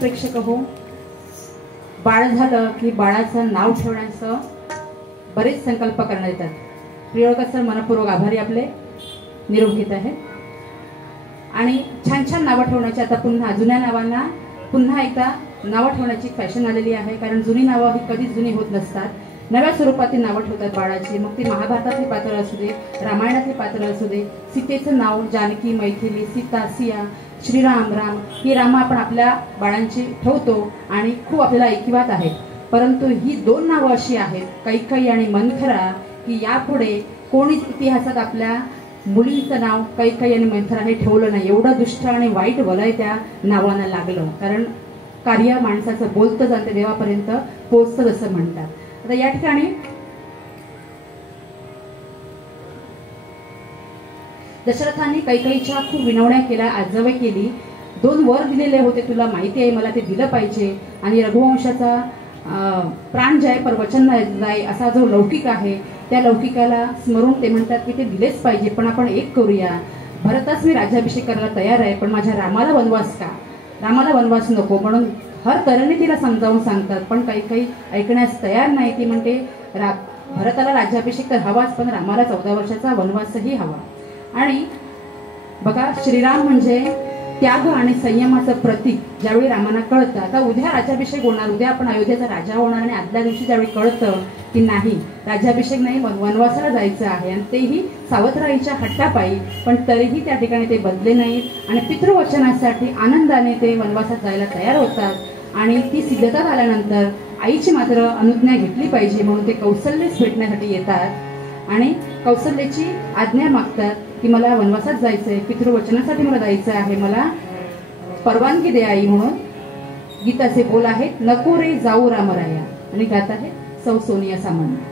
प्रेक्षक हो, बाळ झालं की बाळाचं नाव ठेवण्याचं बरेच संकल्प करण्यात येतात. प्रियळकर सर मनपूर्वक आभारी आपले. निरोप घेत आहे. आणि छान छान नावं ठेवण्याची आता पुन्हा जुन्या नावांना पुन्हा एकदा नावं ठेवण्याची फॅशन आलेली आहे. कारण जुनी नावं ही कधीच जुनी होत नसतात. नव्या स्वरूपातील नावं ठेवतात बाळाची. मग ती महाभारतातली पात्र असू दे, रामायणातली पात्र असू दे. सीतेचं नाव जानकी, मैथिली, सीता, सिया, श्रीराम, राम ही नामं आपण आपल्या बाळांची ठेवतो आणि खूप आपल्याला ऐकिवात आहेत. परंतु ही दोन नावं अशी आहेत, कैकेयी आणि मंथरा, की यापुढे कोणीच इतिहासात आपल्या मुलींचं नाव कैकेयी आणि मंथरा हे ठेवलं नाही. एवढं दुष्ट आणि वाईट वलय त्या नावानं लागलं. कारण कार्य माणसाचं बोलतं जाते देवापर्यंत पोचतं असं म्हणतात. आता या ठिकाणी दशरथाने कैकेयीच्या खूप विनवण्या केल्या, आजवे केली. 2 वर दिलेले होते, तुला माहिती आहे, मला ते दिलं पाहिजे. आणि रघुवंशाचा प्राण जाय पर वचन जाय असा जो लौकिक आहे, त्या लौकिकाला स्मरून ते म्हणतात की ते दिलेच पाहिजे. पण आपण एक करूया, भरताच मी राज्याभिषेक करायला तयार आहे, पण माझ्या रामाला वनवास का, रामाला वनवास नको. म्हणून हर तऱ्हेने तिला समजावून सांगतात, पण काही ऐकण्यास तयार नाही. ती म्हणते भरताला राज्याभिषेक तर हवाच, पण रामाला 14 वर्षाचा वनवासही हवा. आणि बघा, श्रीराम म्हणजे त्याग आणि संयमाचं प्रतीक. ज्यावेळी रामाना कळतं आता उद्या राज्याभिषेक होणार, उद्या आपण अयोध्येचा राजा होणार, आणि आदल्या दिवशी ज्यावेळी कळतं की नाही राज्याभिषेक नाही, वनवासाला जायचं आहे, आणि तेही सावत्राईच्या हट्टापायी, पण तरीही त्या ठिकाणी ते बदले नाहीत आणि पितृवचनासाठी आनंदाने ते वनवासात जायला तयार होतात. आणि ती सिद्धता झाल्यानंतर आईची मात्र अनुज्ञा घेतली पाहिजे म्हणून ते कौसल्यास भेटण्यासाठी येतात आणि कौसल्याची आज्ञा मागतात की मला वनवासात जायचंय, पितृवचनासाठी मला जायचं आहे, मला परवानगी दे आई. म्हणून गीताचे बोल आहेत, नको रे जाऊ रामराया. आणि गात आहे सौ सोनिया सामंत.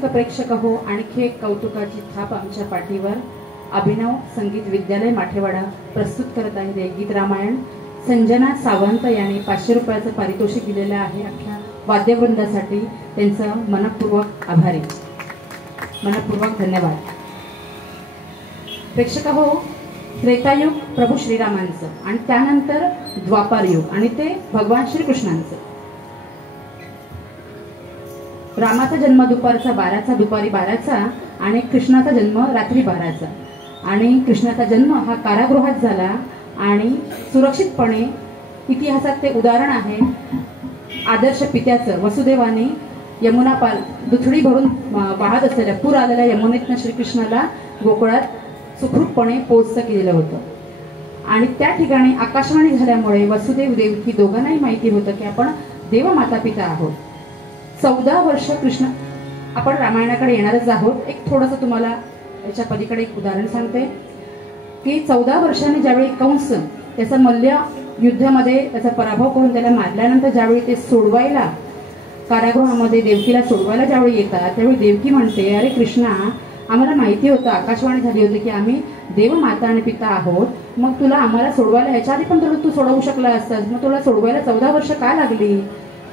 रसिक प्रेक्षक हो, आणखी एक कौतुकाची थाप आमच्या पाठीवर अभिनव संगीत विद्यालय माठेवाडा प्रस्तुत करत आहे ते गीत रामायण. संजना सावंत यांनी 500 रुपयाचं पारितोषिक दिलेलं आहे अख्ख्या वाद्यवृंदासाठी. त्यांचं मनपूर्वक आभारी, मनपूर्वक धन्यवाद. प्रेक्षक हो, त्रेतायुग प्रभू श्रीरामांचं आणि त्यानंतर द्वापार युग आणि ते भगवान श्रीकृष्णांचं. रामाचा जन्म दुपारचा 12चा, दुपारी 12चा आणि कृष्णाचा जन्म रात्री 12चा. आणि कृष्णाचा जन्म हा कारागृहात झाला आणि सुरक्षितपणे इतिहासात ते उदाहरण आहे आदर्श पित्याचं. वसुदेवाने यमुना पार दुथडी भरून वाहत असलेल्या पूर आलेल्या यमुनेतनं श्रीकृष्णाला गोकुळात सुखरूपपणे पोचतं केलेलं होतं. आणि त्या ठिकाणी आकाशवाणी झाल्यामुळे वसुदेव देवकी दोघांनाही माहिती होतं की आपण देव माता पिता आहोत. 14 वर्ष कृष्ण, आपण रामायणाकडे येणारच आहोत. एक थोडंसं तुम्हाला याच्या पलीकडे एक उदाहरण सांगते की 14 वर्षांनी ज्यावेळी कंस त्याचा मल्ल युद्धामध्ये त्याचा पराभव करून त्याला मारल्यानंतर ज्यावेळी ते सोडवायला कारागृहामध्ये देवकीला सोडवायला ज्यावेळी येतात त्यावेळी देवकी म्हणते, अरे कृष्णा, आम्हाला माहिती होतं, आकाशवाणी झाली होती की आम्ही देव माता आणि पिता आहोत, मग तुला आम्हाला सोडवायला ह्याच्या आधी पण तुला तू सोडवू शकला असतास, मग तुला सोडवायला 14 वर्ष का लागली?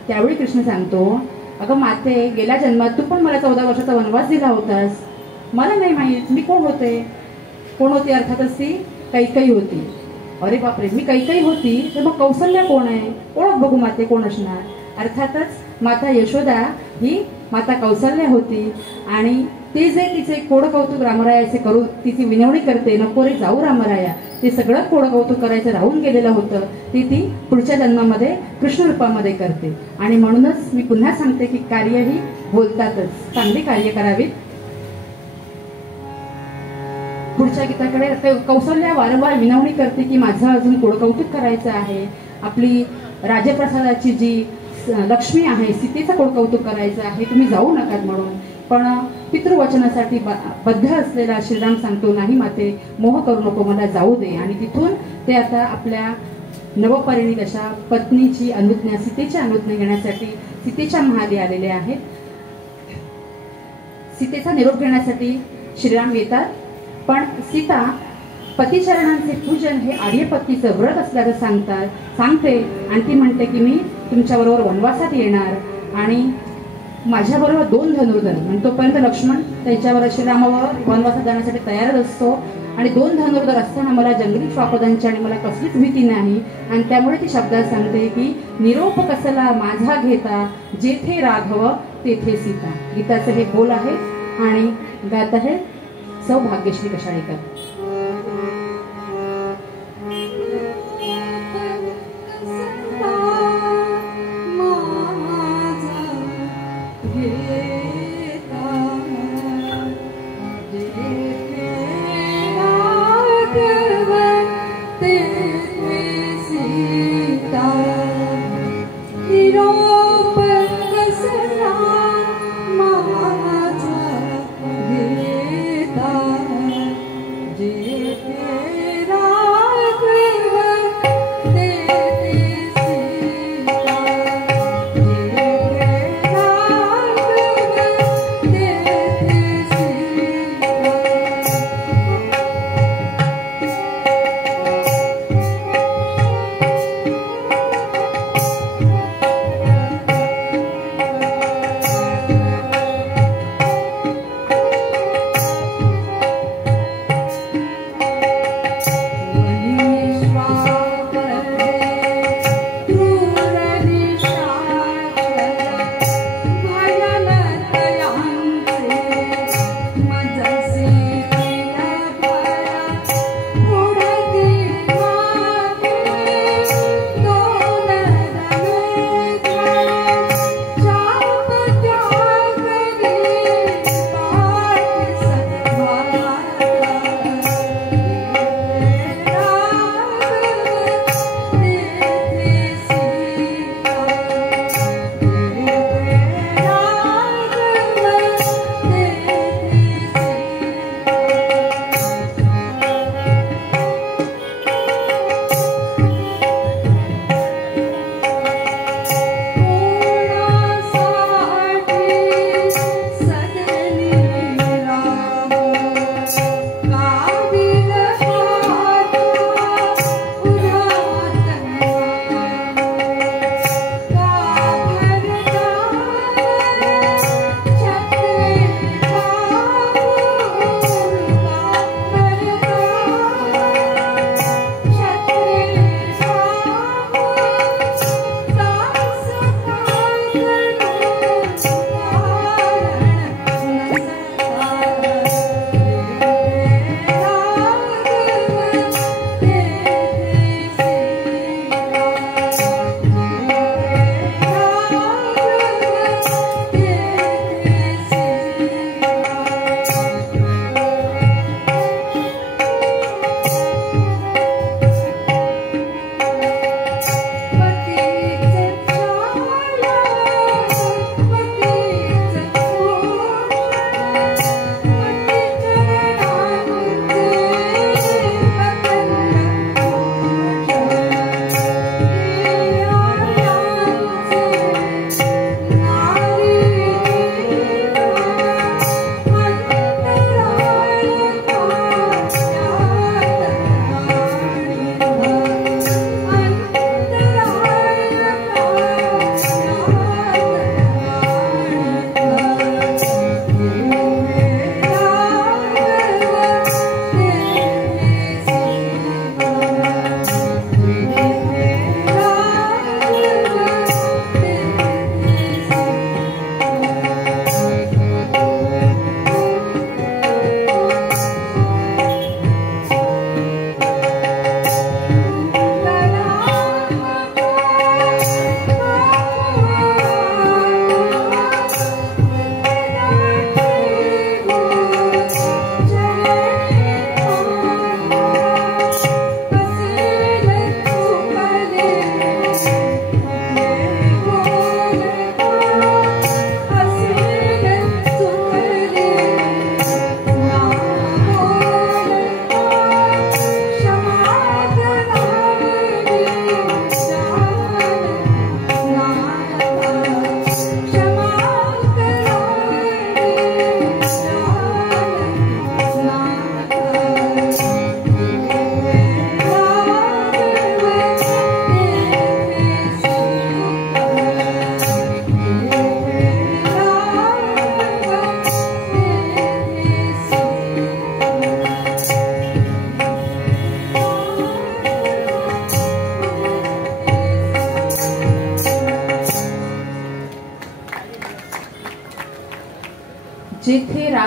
त्यावेळी कृष्ण सांगतो, अगं माते, गेल्या जन्मात तू पण मला 14 वर्षाचा वनवास दिला होतास. मला नाही माहीत मी कोण होते. कोण होती? अर्थातच ती कैकेयी होती. अरे बापरे, मी कैकेयी होती तर मग कौसल्या कोण आहे? ओळख बघू माते, कोण असणार? अर्थातच माता यशोदा ही माता कौसल्या होती. आणि ते जे तिचे कोडकौतुक रामरायाचे करून तिची विनवणी करते, नको रे जाऊ रामराया, ते सगळं कोडकौतुक करायचं राहून गेलेलं होतं ती पुढच्या जन्मामध्ये कृष्ण रूपामध्ये करते. आणि म्हणूनच मी पुन्हा सांगते की कार्यही बोलतातच, चांगली कार्य करावीत. पुढच्या गीताकडे कौसल्या वारंवार विनवणी करते की माझं अजून कोडकौतुक करायचं आहे. आपली राजप्रसादाची जी लक्ष्मी आहे सीतेचं कोडकौतुक करायचं आहे, तुम्ही जाऊ नका म्हणून. पण पितृवचनासाठी बद्ध असलेला श्रीराम सांगतो, नाही माते, मोह करू नको, मला जाऊ दे. आणि तिथून ते आता आपल्या नवपरिणीत अशा पत्नीची अनुज्ञा, सीतेची अनुज्ञा घेण्यासाठी सीतेच्या महाली आलेले आहेत. सीतेचा निरोप घेण्यासाठी श्रीराम येतात. पण सीता पतिचरणांचे पूजन हे आर्यपत्नीचं व्रत असल्याचं सांगते आणि ती म्हणते की मी तुमच्याबरोबर वनवासात येणार आणि माझ्याबरोबर 2 धनुर्धर, म्हणजे तोपर्यंत लक्ष्मण त्याच्यावर श्रीरामावर वनवासात जाण्यासाठी तयारच असतो. आणि 2 धनुर्धर असताना मला जंगली श्वापदांची आणि मला कसलीच भीती नाही. आणि त्यामुळे ती शब्दात सांगते की निरोप कसला माझा घेता, जेथे राघव तेथे सीता. गीताचे हे बोल आहे आणि गात आहे सौ भाग्यश्री कशाळेकर. Yeah.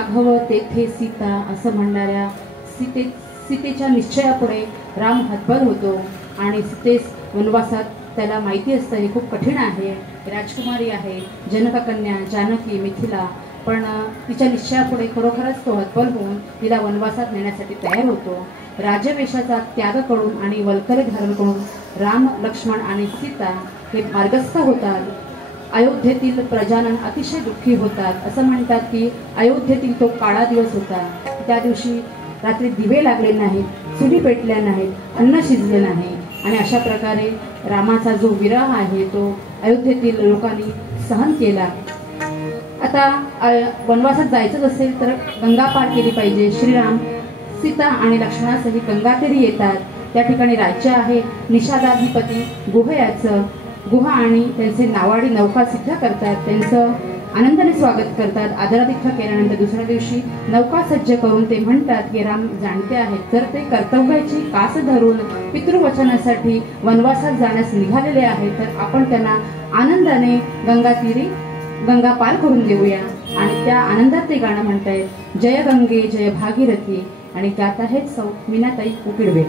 राघव तेथे सीता असं म्हणणाऱ्या सीतेच्या निश्चयापुढे राम हतबल होतो आणि सीतेस वनवासात त्याला माहिती असतं हे खूप कठीण आहे, राजकुमारी आहे, जनककन्या जानकी मिथिला, पण तिच्या निश्चयापुढे खरोखरच तो हतबल होऊन तिला वनवासात नेण्यासाठी तयार होतो. राजवेशाचा त्याग करून आणि वल्कले धारण करून राम लक्ष्मण आणि सीता हे मार्गस्थ होतात. अयोध्येतील प्रजानन अतिशय दुःखी होतात. असं म्हणतात की अयोध्येतील तो काळा दिवस होता. त्या दिवशी रात्री दिवे लागले नाहीत, चुली पेटल्या नाहीत, अन्न शिजले नाही आणि अशा प्रकारे रामाचा जो विरह आहे तो अयोध्येतील लोकांनी सहन केला. आता वनवासात जायचंच असेल तर गंगा पार केली पाहिजे. श्रीराम सीता आणि लक्ष्मणासहित गंगातीरी येतात. त्या ठिकाणी राज्य आहे निषादाधिपती गुहयाचं. गुहा आणि त्यांचे नावाडी नौका सिद्ध करतात, त्यांचं आनंदाने स्वागत करतात. आदरातिथ्य केल्यानंतर दुसऱ्या दिवशी नौका सज्ज करून ते म्हणतात की राम जाणते आहेत जर ते कर्तव्याची कास धरून पितृवचनासाठी वनवासात जाण्यास निघालेले आहेत तर आपण त्यांना आनंदाने गंगातीरी गंगा पार करून देऊया. आणि त्या आनंदात ते गाणं म्हणतायत जय गंगे जय भागीरथी आणि त्यात आहेत सौ मीनाताई उकिडवे.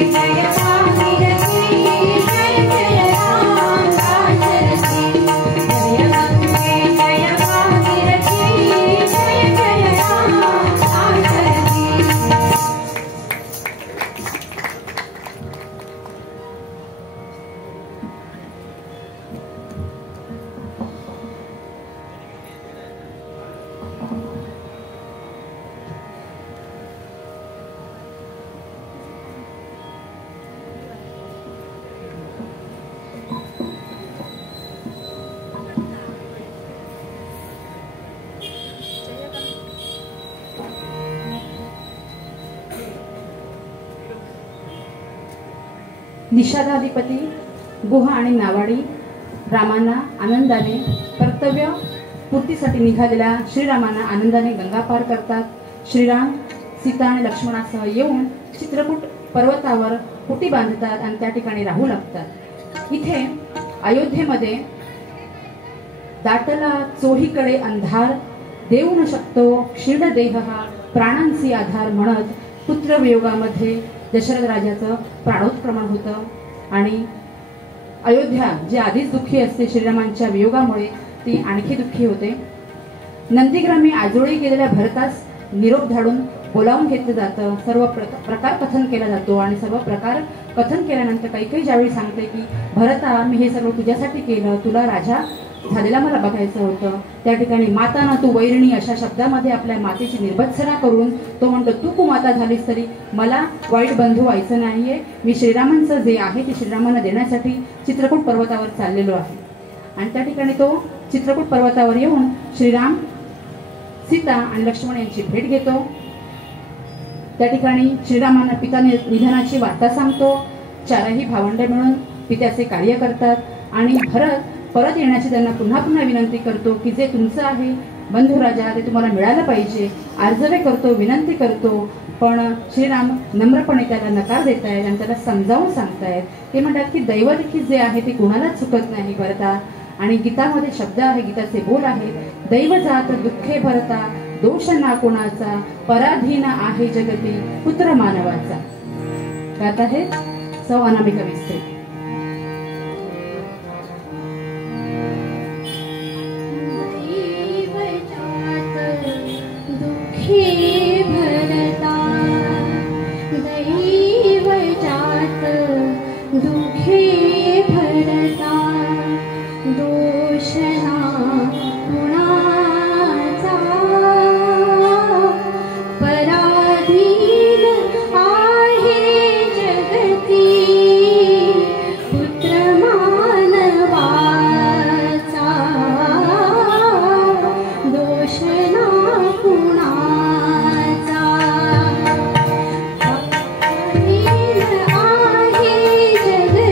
जय भागीरथी जय जय राम दाशरथी जय गंगे जय भागीरथी जय जय राम दाशरथी। निषादाधिपती गुहा आणि नावाडी रामांना आनंदाने कर्तव्य पूर्तीसाठी निघालेल्या श्रीरामांना आनंदाने गंगा पार करतात. श्रीराम सीता आणि लक्ष्मणासह येऊन चित्रकूट पर्वतावर कुटी बांधतात आणि त्या ठिकाणी राहू लागतात. इथे अयोध्येमध्ये दाटला चोहीकडे अंधार देऊ न शकतो क्षीण देह हा प्राणांची आधार म्हणत पुत्रवियोगामध्ये दशरथ राजाचं प्राणोत्क्रमण होतं आणि अयोध्या जी आधीच दुःखी असते श्रीरामांच्या वियोगामुळे ती आणखी दुःखी होते. नंदीग्रामी आजोळी गेलेल्या भरतास निरोप धाडून बोलावून घेतलं जातं. सर्व प्रकार कथन केला जातो आणि सर्व प्रकार कथन केल्यानंतर काही ज्यावेळी सांगते की भरता मी हे सर्व तुझ्यासाठी केलं, तुला राजा झालेला मला बघायचं होतं. त्या ठिकाणी माता ना तू वैरिणी अशा शब्दामध्ये आपल्या मातेची निर्भत्सना करून तो म्हणतो तू कुमाता झालीस तरी मला वाईट बंधू व्हायचं नाहीये. मी श्रीरामांचं जे आहे ते श्रीरामांना देण्यासाठी चित्रकूट पर्वतावर चाललेलो आहे. आणि त्या ठिकाणी तो चित्रकूट पर्वतावर येऊन श्रीराम सीता आणि लक्ष्मण यांची भेट घेतो. त्या ठिकाणी श्रीरामांना पिता निधनाची वार्ता सांगतो. चारही भावंड मिळून पित्याचे कार्य करतात आणि भरत परत येण्याची त्यांना पुन्हा पुन्हा विनंती करतो की जे तुमचं आहे बंधू राजा ते तुम्हाला मिळालं पाहिजे. आर्जवे करतो, विनंती करतो, पण श्रीराम नम्रपणे त्याला नकार देत आहेत आणि त्याला समजावून सांगतायत. ते म्हणतात की दैव देखील जे आहे ते कुणालाच चुकत नाही भरता. आणि गीतामध्ये शब्द आहे, गीताचे बोल आहे, दैव जात दुःखे भरता दोष ना कोणाचा पराधीन आहे जगती पुत्र मानवाचा. गात आहे सौ अनामिका मिस्त्री. दुःखी भरता दैव जात दुःखी भरता दोष ना कुणाचा पराधीन आहे जगती पुत्र मानवाचा दोष ना कुणाचा पराधीन आहे जगती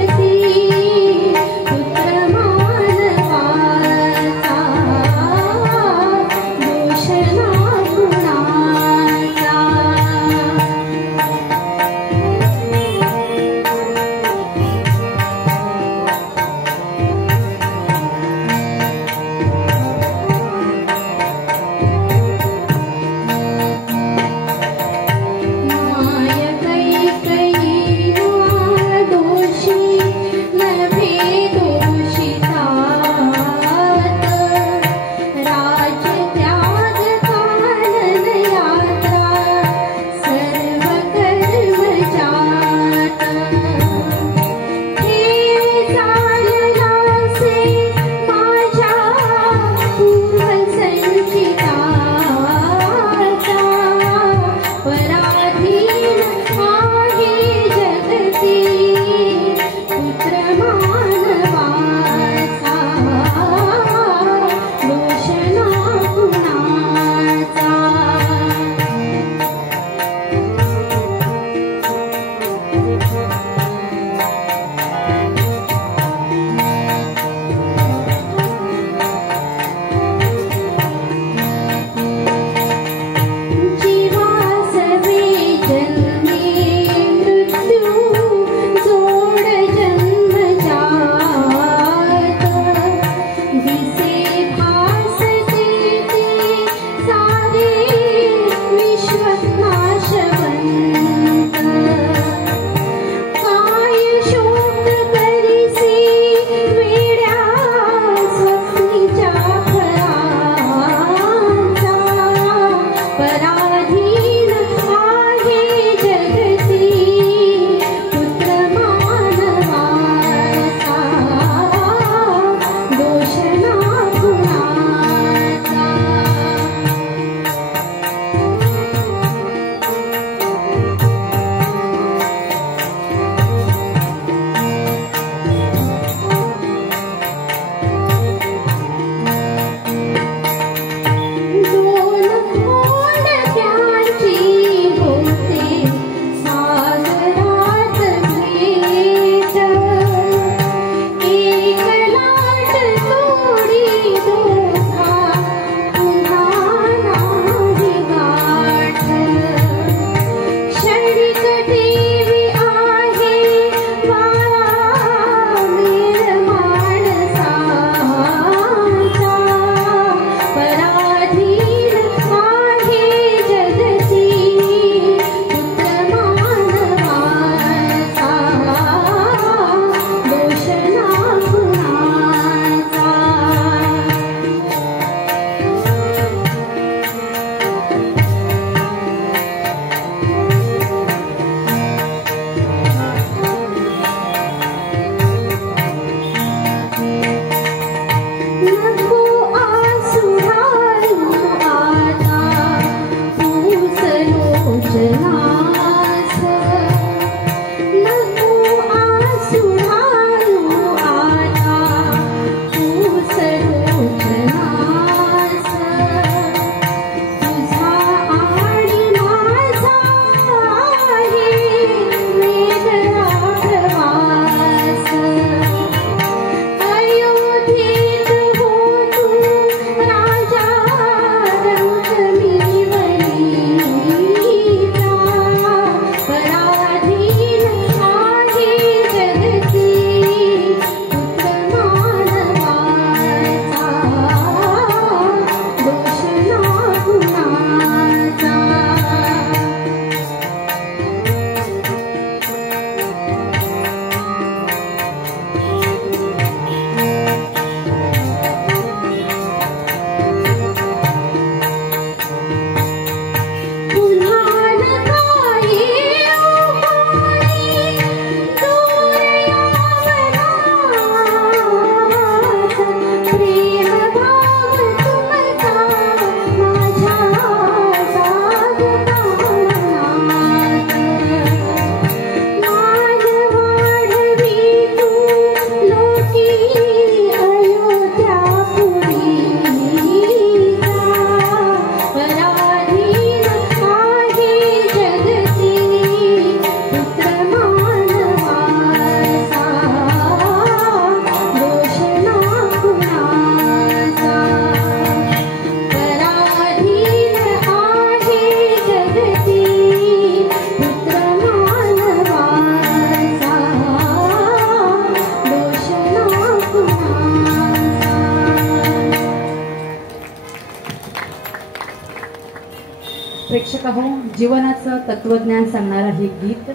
हो, जीवनाचं तत्वज्ञान सांगणारं हे गीत.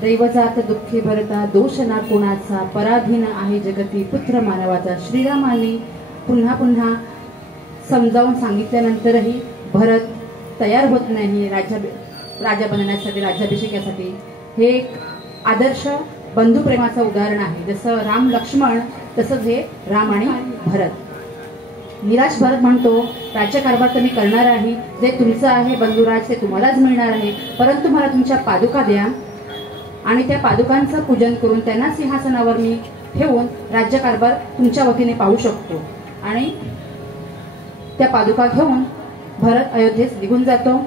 दैवजात दुःखी भरता दोष ना कोणाचा, पराधीन आहे जगती पुत्र मानवाचा. श्रीरामाने पुन्हा पुन्हा समजावून सांगितल्यानंतरही भरत तयार होत नाही राजा बनण्यासाठी, राज्याभिषेकासाठी. हे एक आदर्श बंधुप्रेमाचं उदाहरण आहे. जसं राम लक्ष्मण तसंच हे राम आणि भरत. निराश भरत म्हणतो, राज्यकारभार तर मी करणार आहे, जे तुमचं आहे बंधुराज ते तुम्हालाच मिळणार आहे, परंतु मला तुमच्या पादुका द्या आणि त्या पादुकांचं पूजन करून त्यांना सिंहासनावर मी ठेवून राज्यकारभार तुमच्या वतीने पाहू शकतो. आणि त्या पादुका घेऊन भरत अयोध्येस निघून जातो.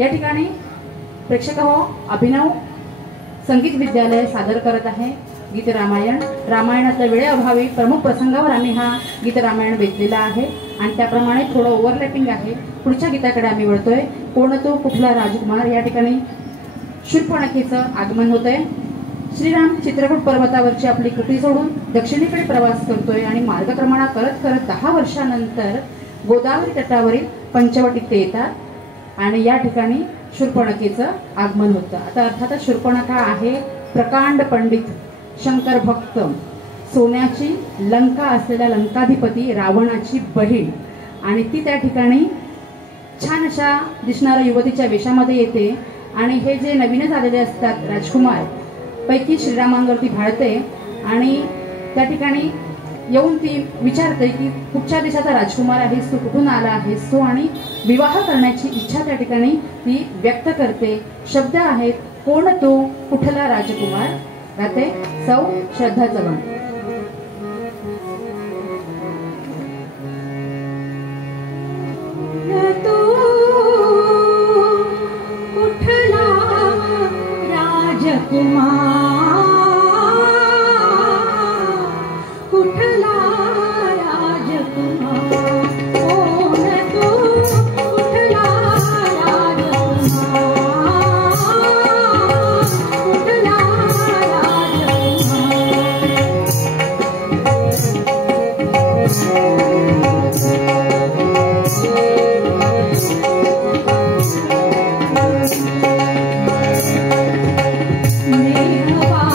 या ठिकाणी प्रेक्षक हो, अभिनव संगीत विद्यालय सादर करत आहे गीत रामायण. रामायणाच्या वेळेअभावी प्रमुख प्रसंगावर आम्ही हा गीत रामायण वेचलेला आहे आणि त्याप्रमाणे थोडं ओव्हरलॅपिंग आहे. पुढच्या गीताकडे आम्ही वळतोय. कोण तो कुठला राजकुमार. या ठिकाणी शूर्पणखेचं आगमन होतंय. श्रीराम चित्रकूट पर्वतावरची आपली कुटी सोडून दक्षिणेकडे प्रवास करतोय आणि मार्गक्रमणा करत करत 10 वर्षानंतर गोदावरी तटावरील पंचवटीत ते येतात आणि या ठिकाणी शूर्पणखेचं आगमन होतं. आता अर्थातच शूर्पणखा आहे प्रकांड पंडित, शंकर भक्त, सोन्याची लंका असलेल्या लंकाधिपती रावणाची बहीण आणि ती त्या ठिकाणी छान अशा दिसणाऱ्या युवतीच्या वेशामध्ये येते आणि हे जे नवीनच आलेले असतात राजकुमार पैकी श्रीरामांवरती भाळते आणि त्या ठिकाणी येऊन ती विचारते की कुठच्या देशाचा राजकुमार आहेस तू, कुठून आला आहेस तू, आणि विवाह करण्याची इच्छा त्या ठिकाणी ती व्यक्त करते. शब्द आहेत कोण तो कुठला राजकुमार. गाते सौ श्रद्धा चव्हाण. मेघवा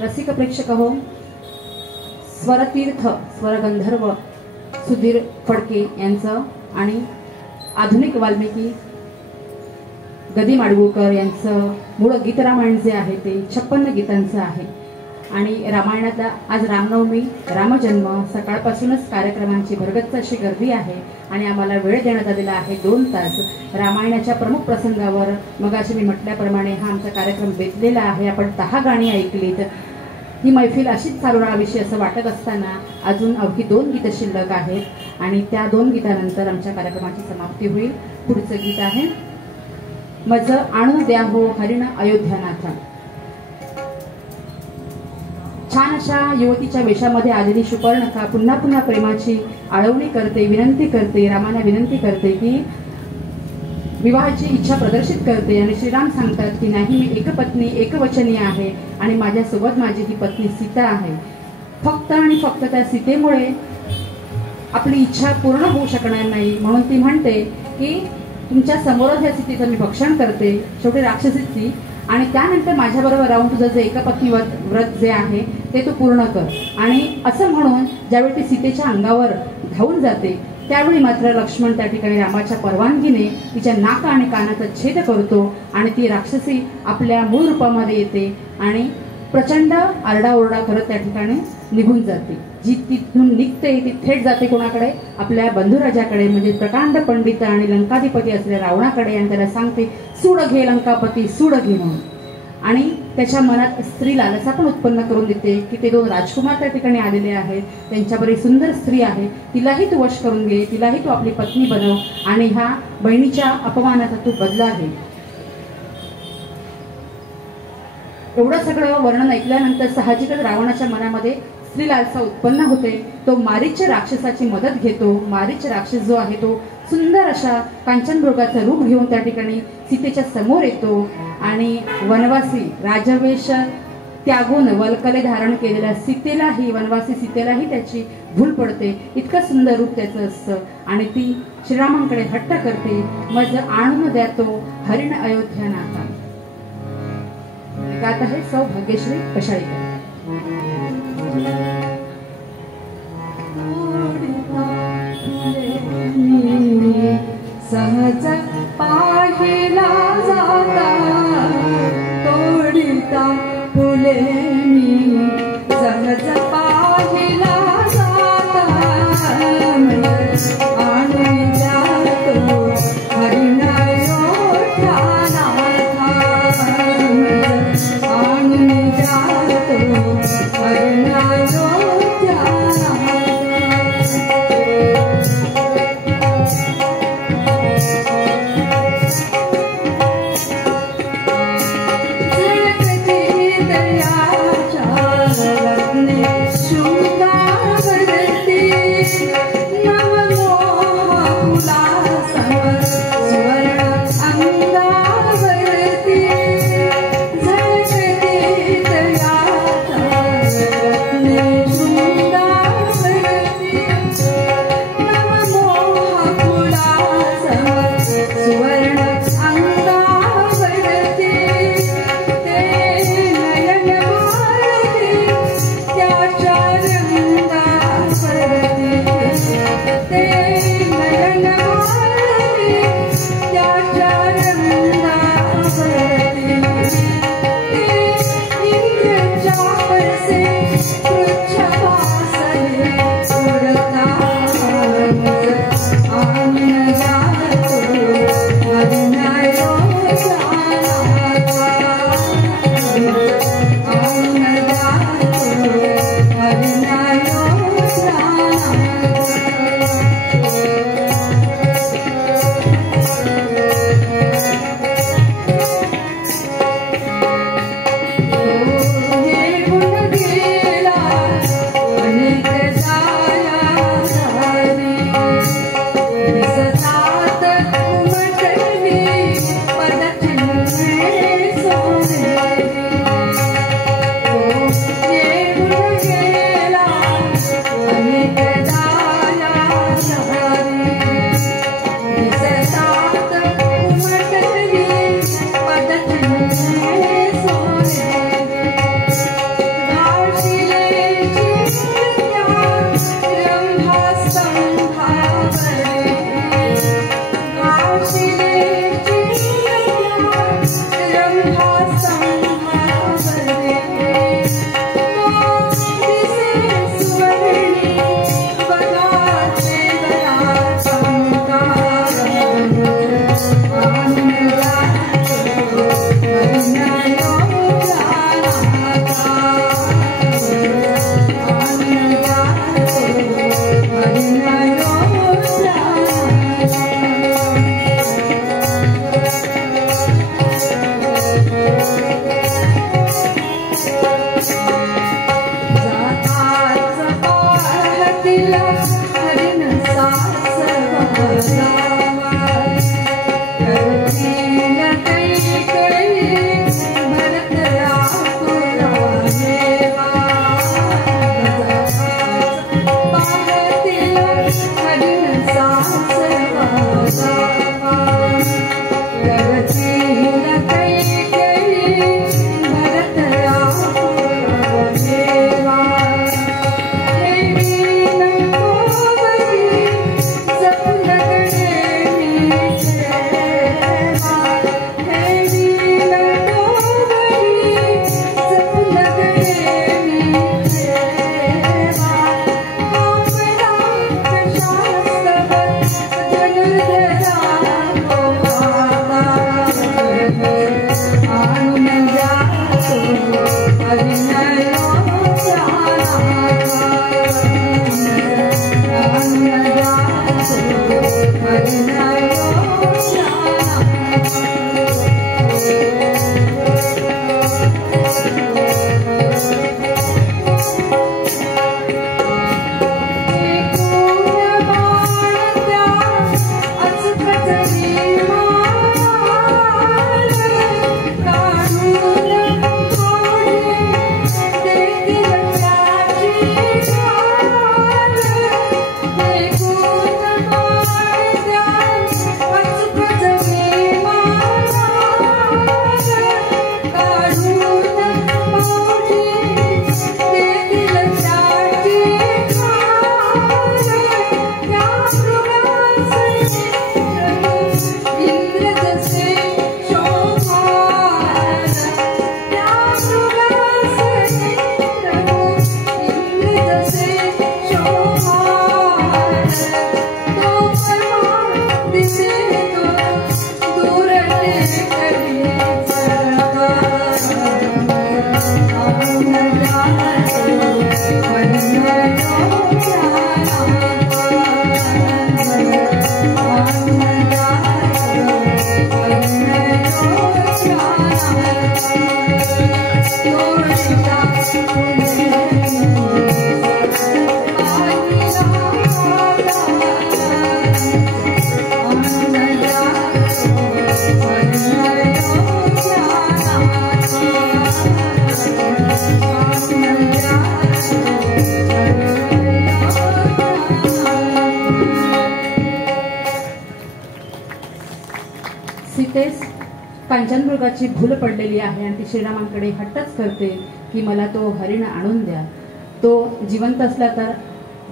रसिक प्रेक्षक हो, स्वरतीर्थ स्वरगंधर्व सुधीर फडके यांचं आणि आधुनिक वाल्मिकी गदी माडगूळकर यांचं मूळ गीत रामायण जे आहे ते 56 गीतांचं आहे. आणि रामायणातला आज रामनवमी, रामजन्म, सकाळपासूनच कार्यक्रमांची भरगच्च अशी गर्दी आहे आणि आम्हाला वेळ देण्यात आलेला आहे 2 तास रामायणाच्या प्रमुख प्रसंगावर. मगाशी मी म्हटल्याप्रमाणे हा आमचा कार्यक्रम बेतलेला आहे. आपण 10 गाणी ऐकलीत. ही मैफिल अशीच चालू राहावीशी असं वाटत असताना अजून अवघी 2 गीतं शिल्लक आहेत आणि त्या 2 गीतानंतर आमच्या कार्यक्रमाची समाप्ती होईल. पुढचं गीत आहे मज आणू द्या हो हरिण अयोध्यानाथ. छान अशा युवतीच्या वेशामध्ये आलेली शुपर्णखा पुन्हा पुन्हा प्रेमाची आळवणी करते, विनंती करते, रामाला विनंती करते की विवाहाची इच्छा प्रदर्शित करते. आणि श्रीराम सांगतात की नाही, मी एकपत्नी एकवचनी आहे आणि माझ्यासोबत माझी ही पत्नी सीता आहे. फक्त आणि फक्त त्या सीतेमुळे आपली इच्छा पूर्ण होऊ शकणार नाही, म्हणून ती म्हणते की तुमच्या समोरच या सीतेचं मी भक्षण करते, शेवटी राक्षसीची, आणि त्यानंतर माझ्याबरोबर राहून तुझं जे एकपत्नी व्रत जे आहे ते तू पूर्ण कर. आणि असं म्हणून ज्यावेळी ती सीतेच्या अंगावर धावून जाते त्यावेळी मात्र लक्ष्मण त्या ठिकाणी रामाच्या परवानगीने तिच्या नाक आणि कानाचा छेद करतो आणि ती राक्षसी आपल्या मूळ रूपामध्ये येते आणि प्रचंड आरडाओरडा करत त्या ठिकाणी निघून जाते. जी तिथून निघते ती थेट जाते कोणाकडे, आपल्या बंधुराजाकडे म्हणजे प्रकांड पंडित आणि लंकाधिपती असलेल्या रावणाकडे, आणि त्याला सांगते सूड घे लंकापती सूड घे म्हणून. आणि त्याच्या मनात स्त्री लालसा पण उत्पन्न करून देते की ते 2 राजकुमार त्या ठिकाणी आलेले आहेत, त्यांच्यावर एक सुंदर स्त्री आहे, तिलाही तू वश करून घे, तिलाही तू आपली पत्नी बनव आणि ह्या बहिणीच्या अपमानाचा तू बदला घे. एवढं सगळं वर्णन ऐकल्यानंतर साहजिकच रावणाच्या मनामध्ये स्त्री लालसा उत्पन्न होते. तो मारीच राक्षसाची मदत घेतो. मारीच राक्षस जो आहे तो सुंदर अशा कांचनमृगाचं रूप घेऊन त्या ठिकाणी सीतेच्या समोर येतो आणि वनवासी राजवेश त्यागून वल्कले धारण केलेल्या सीतेलाही, वनवासी सीतेलाही त्याची भूल पडते. इतकं सुंदर रूप त्याचं असतं आणि ती श्रीरामांकडे हट्ट करते, मज आणून द्या तो हरिण अयोध्यानाथ. गात आहे सौभाग्यश्री कशाळीकर. सहज पाहिला जाता तोडिता फुले मी, सहज पाहिला जाता आणून जातो हरिण अयोध्यानाथ, आणून जातो कांचनमृगाची भूल पडलेली आहे आणि ती श्रीरामांकडे हट्टच करते की मला तो हरिण आणून द्या. तो जिवंत असला तर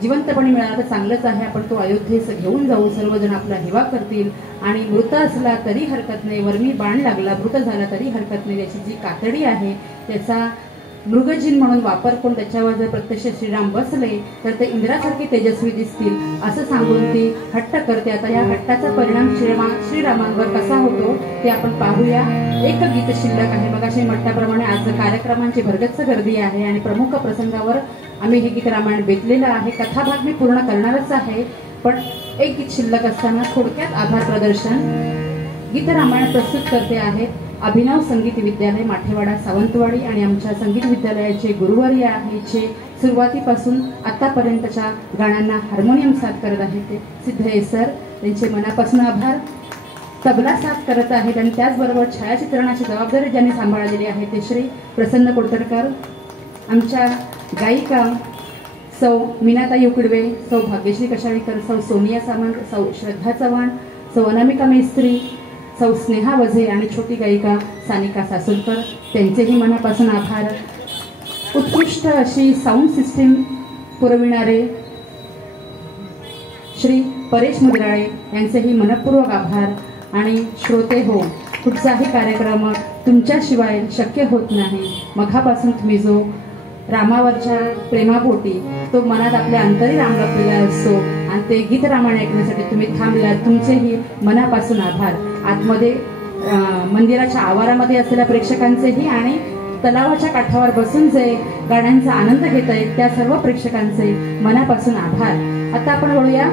जिवंतपणे मिळाला तर चांगलंच आहे, आपण तो अयोध्येस घेऊन जाऊ, सर्वजण आपला हेवा करतील. आणि मृत असला तरी हरकत नाही, वरमी बाण लागला, मृत झाला तरी हरकत नाही. त्याची जी कातडी आहे त्याचा मृगजीन म्हणून वापर करून त्याच्यावर जर प्रत्यक्ष श्रीराम बसले तर ते इंद्रासारखे तेजस्वी दिसतील असं सांगून ती हट्ट करते. आता या हट्टाचा परिणाम श्रीरामांवर कसा होतो ते आपण पाहूया. एक गीत शिल्लक आहे. मगाशी म्हटल्याप्रमाणे आज कार्यक्रमांची भरगच्च गर्दी आहे आणि प्रमुख प्रसंगावर आम्ही हे गीत रामायण बेतलेलं आहे. कथाभाग मी पूर्ण करणारच आहे, पण एक गीत शिल्लक असताना थोडक्यात आभार प्रदर्शन. गीत रामायण प्रस्तुत करते आहेत अभिनव संगीत विद्यालय माठेवाडा सावंतवाडी आणि आमच्या संगीत विद्यालयाचे गुरुवर्य आहे, जे सुरुवातीपासून आतापर्यंतच्या गाण्यांना हार्मोनियम साथ करत आहेत ते सिद्धये सर, त्यांचे मनापासून आभार. तबला साथ करत आहेत आणि त्याचबरोबर छायाचित्रणाची जबाबदारी ज्यांनी सांभाळलेली आहे ते श्री प्रसन्न कोळतरकर. आमच्या गायिका सौ मीनाताई उकडवे, सौ भाग्यश्री कशाळीकर, सौ सोनिया सामंत, सौ श्रद्धा चव्हाण, सौ अनामिका मेस्त्री, सौ स्नेहा वझे आणि छोटी गायिका सानिका सासुलकर, त्यांचेही मनापासून आभार. उत्कृष्ट अशी साऊंड सिस्टीम पुरविणारे श्री परेश मुद्राळे यांचेही मनपूर्वक आभार. आणि श्रोते हो, कुठचाही कार्यक्रम तुमच्याशिवाय शक्य होत नाही. मघापासून तुम्ही जो रामावरच्या प्रेमापोटी तो मनात आपल्या अंतरी राम लपलेला असतो आणि ते गीत रामायण ऐकण्यासाठी तुम्ही थांबलात, तुमचेही मनापासून आभार. आतमध्ये मंदिराच्या आवारामध्ये असलेल्या प्रेक्षकांचेही आणि तलावाच्या काठावर बसून जे गाण्यांचा आनंद घेत आहेत त्या सर्व प्रेक्षकांचे मनापासून आभार. आता आपण वळूया.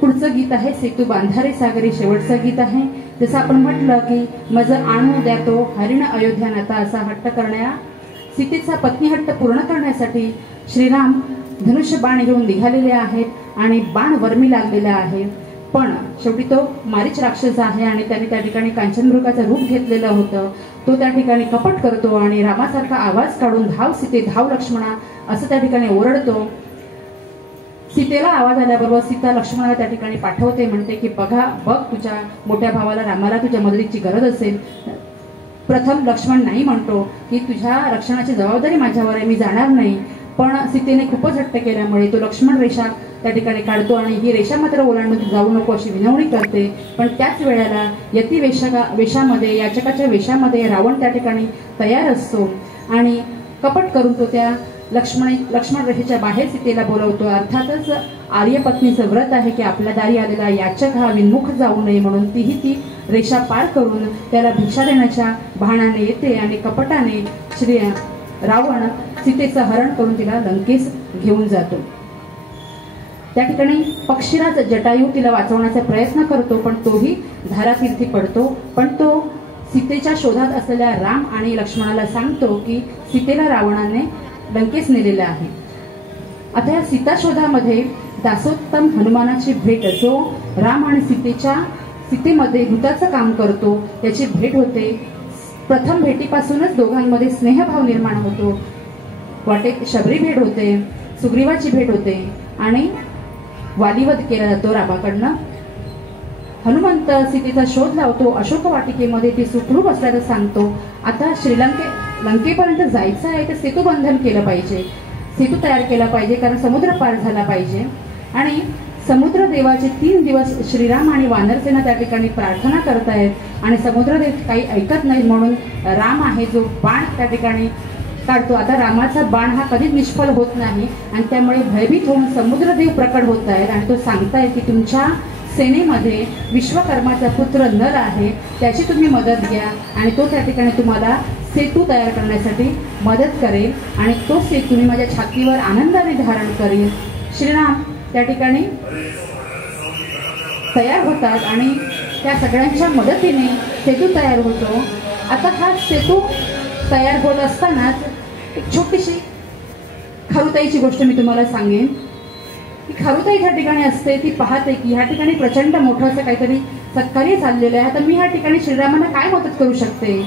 पुढचं गीत आहे सेतू बांधारे सागरी, शेवटचं गीत आहे. जसं आपण म्हटलं की मज आणू द्या तो हरिण अयोध्या नाता, असा हट्ट करण्या सीतेचा पत्नी हट्ट पूर्ण करण्यासाठी श्रीराम धनुष्य बाण घेऊन निघालेले आहेत आणि बाण वर्मी लागलेला आहे. पण शेवटी तो मारीच राक्षस आहे आणि त्याने त्या ठिकाणी कांचनमृगाचं रूप घेतलेलं होतं. तो त्या ठिकाणी कपट करतो आणि रामासारखा आवाज काढून धाव सीते धाव लक्ष्मणा असं त्या ठिकाणी ओरडतो. सीतेला आवाज आल्याबरोबर सीता लक्ष्मणाला त्या ठिकाणी पाठवते, म्हणते की बघ तुझ्या मोठ्या भावाला रामाला तुझ्या मदतीची गरज असेल. प्रथम लक्ष्मण नाही म्हणतो की तुझ्या रक्षणाची जबाबदारी माझ्यावर आहे, मी जाणार नाही. पण सीतेने खूपच हट्ट केल्यामुळे तो लक्ष्मण रेषा त्या ठिकाणी काढतो आणि ही रेषा मात्र ओलांडून जाऊ नको अशी विनवणी करते. पण त्याच वेळेला यती वेशामध्ये याचकाच्या वेशामध्ये रावण त्या ठिकाणी तयार असतो आणि कपट करून तो त्या लक्ष्मण रेषेच्या बाहेर सीतेला बोलवतो. अर्थातच आर्यपत्नीचं व्रत आहे की आपल्या दारी आलेला याचक हा विन्मुख जाऊ नये म्हणून ती रेषा पार करून त्याला भिक्षा देण्याच्या बहाण्याने येते आणि कपटाने श्री रावण सीतेचं हरण करून तिला लंकेस घेऊन जातो. त्या ठिकाणी पक्षीराज जटायू तिला वाचवण्याचा प्रयत्न करतो, पण तोही धारातीर्थी पडतो. पण तो सीतेच्या शोधात असलेल्या राम आणि लक्ष्मणाला सांगतो की सीतेला रावणाने लंकेस नेलेलं आहे. आता या सीता शोधामध्ये दासोत्तम हनुमानाची भेट, जो राम आणि सीतेमध्ये दूताचं काम करतो, त्याची भेट होते. प्रथम भेटीपासूनच दोघांमध्ये स्नेहभाव निर्माण होतो. वाटेत शबरी भेट होते, सुग्रीवाची भेट होते आणि वालीवध केला जातो रामाकडनं. हनुमंत सीतेचा शोध लावतो. अशोक वाटिकेमध्ये ती सुखरूप असल्याचं सांगतो. आता लंकेपर्यंत जायचं आहे तर सेतू बंधन केलं पाहिजे, सेतू तयार केला पाहिजे, कारण समुद्र पार झाला पाहिजे. आणि समुद्र देवाचे 3 दिवस श्रीराम आणि वानरसेना त्या ठिकाणी प्रार्थना करतायत आणि समुद्रदेव काही ऐकत नाही, म्हणून राम आहे जो बाण त्या ठिकाणी काढतो. आता रामाचा बाण हा कधीच निष्फळ होत नाही आणि त्यामुळे भयभीत होऊन समुद्रदेव प्रकट होत आहेत आणि तो सांगताय की तुमच्या सेनेमध्ये विश्वकर्माचा पुत्र नल आहे, त्याची तुम्ही मदत घ्या आणि तो त्या ठिकाणी तुम्हाला सेतू तयार करण्यासाठी मदत करेल आणि तो सेतू मी माझ्या छातीवर आनंदाने धारण करेल. श्रीराम त्या ठिकाणी तयार होतात आणि त्या सगळ्यांच्या मदतीने सेतू तयार होतो. आता हा सेतू तयार होत असतानाच एक छोटीशी खारुताईची गोष्ट मी तुम्हाला सांगेन. की खारुताई ह्या ठिकाणी असते, ती पाहते की ह्या ठिकाणी प्रचंड मोठं असं काहीतरी सत्कार्य चाललेलं आहे, तर मी ह्या ठिकाणी श्रीरामांना काय मदत करू शकते.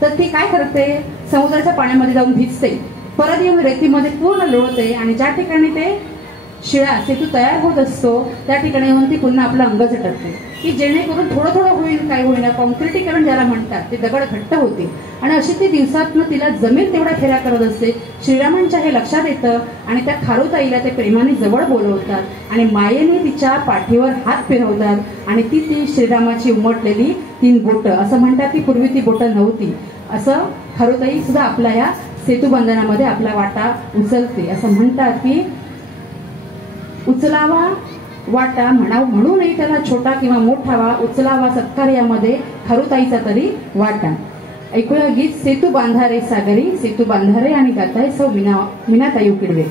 तर ती काय करते, समुद्राच्या पाण्यामध्ये जाऊन भिजते, परत येऊन रेतीमध्ये पूर्ण लोळते आणि ज्या ठिकाणी ते शिळा सेतू तयार होत असतो त्या ठिकाणी येऊन ती पुन्हा आपलं अंग झटकते. की जेणेकरून थोडं थोडं होईल काय होईना कॉन्क्रिटीकरण ज्याला म्हणतात ते दगड घट्ट होते आणि अशी ती दिवसातनं तिला जमेल तेवढ्या फेऱ्या करत असते. श्रीरामांच्या हे लक्षात येतं आणि त्या खारुताईला ते प्रेमाने जवळ बोलवतात आणि मायेने तिच्या पाठीवर हात फिरवतात आणि ती श्रीरामाची उमटलेली 3 बोटं, असं म्हणतात की पूर्वी ती बोटं नव्हती, असं खारुताई सुद्धा आपल्या या सेतुबंधनामध्ये आपला वाटा उचलते. असं म्हणतात की उचलावा वाटा म्हणू नये त्याला छोटा किंवा मोठावा, उचलावा सत्कार्यामध्ये खारुताईचा तरी वाटा. ऐकूया गीत सेतू बांधारे सागरी. सेतू बांधारे आणि गाताय सौ मीनाताई उकिडवे.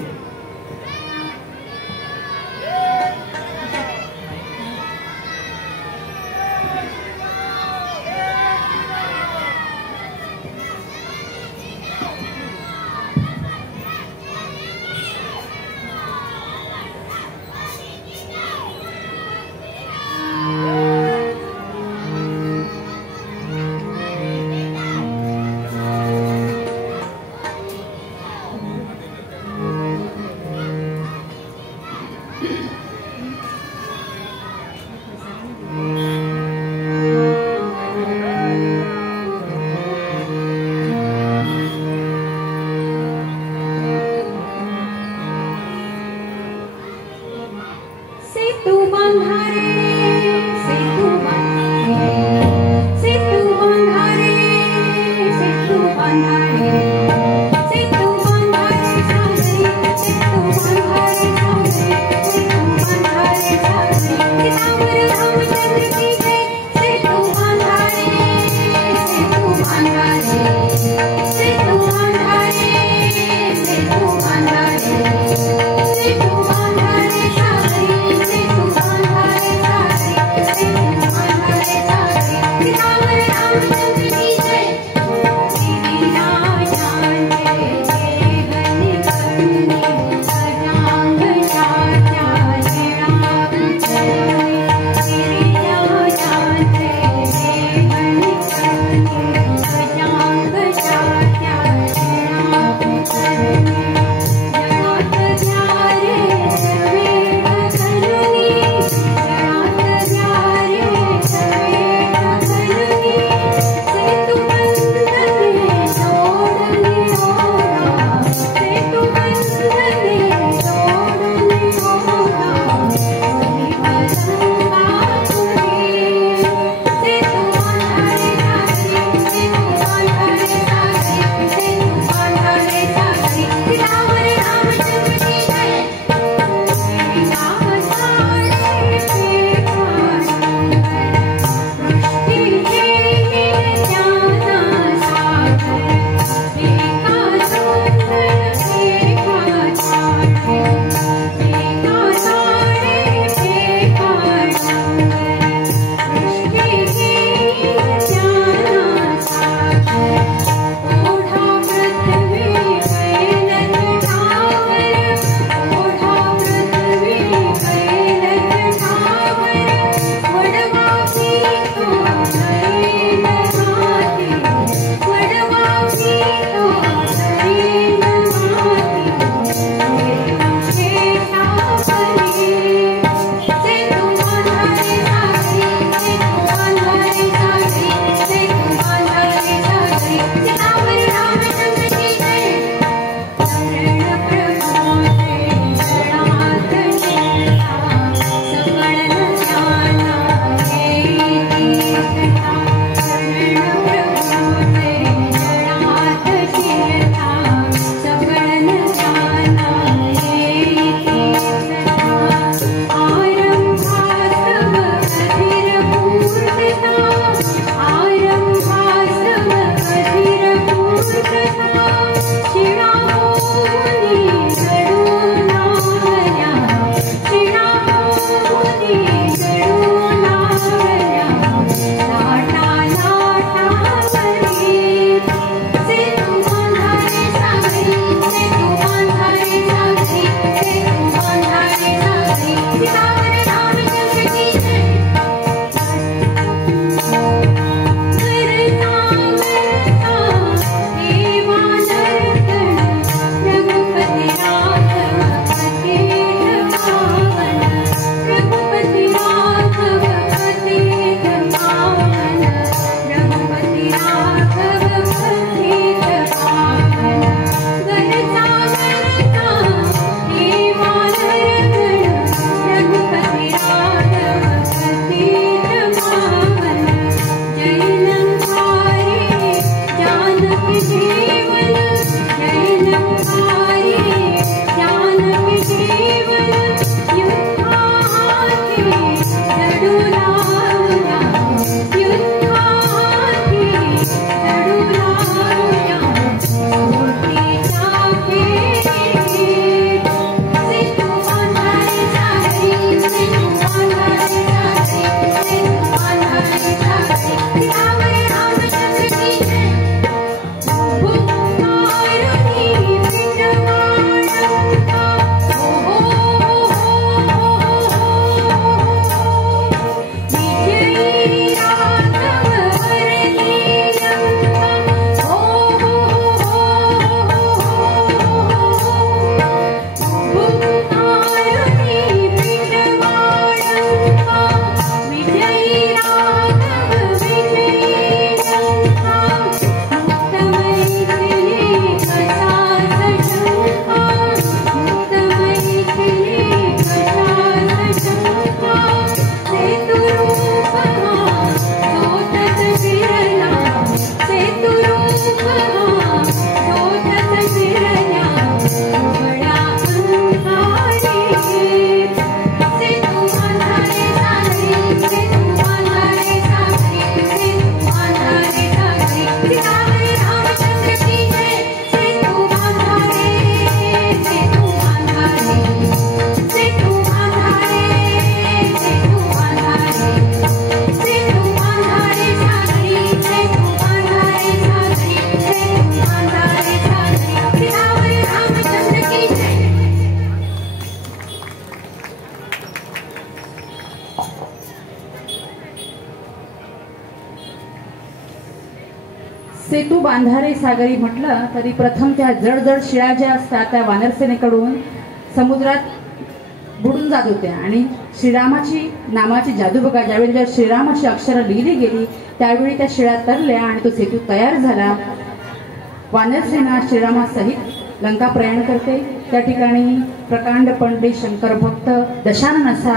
सेतू बांधारे सागरी म्हटलं तरी प्रथम त्या जड शिळा ज्या असतात त्या वानरसेनेकडून समुद्रात बुडून जात होत्या आणि श्रीरामाची नामाची जादू बघा, ज्यावेळी जर श्रीरामाची अक्षरं लिहिली गेली त्यावेळी त्या शिळा तरल्या आणि तो सेतू तयार झाला. वानरसेना श्रीरामासहित लंका प्रयाण करते. त्या ठिकाणी प्रकांड पंडित शंकर भक्त दशानन असा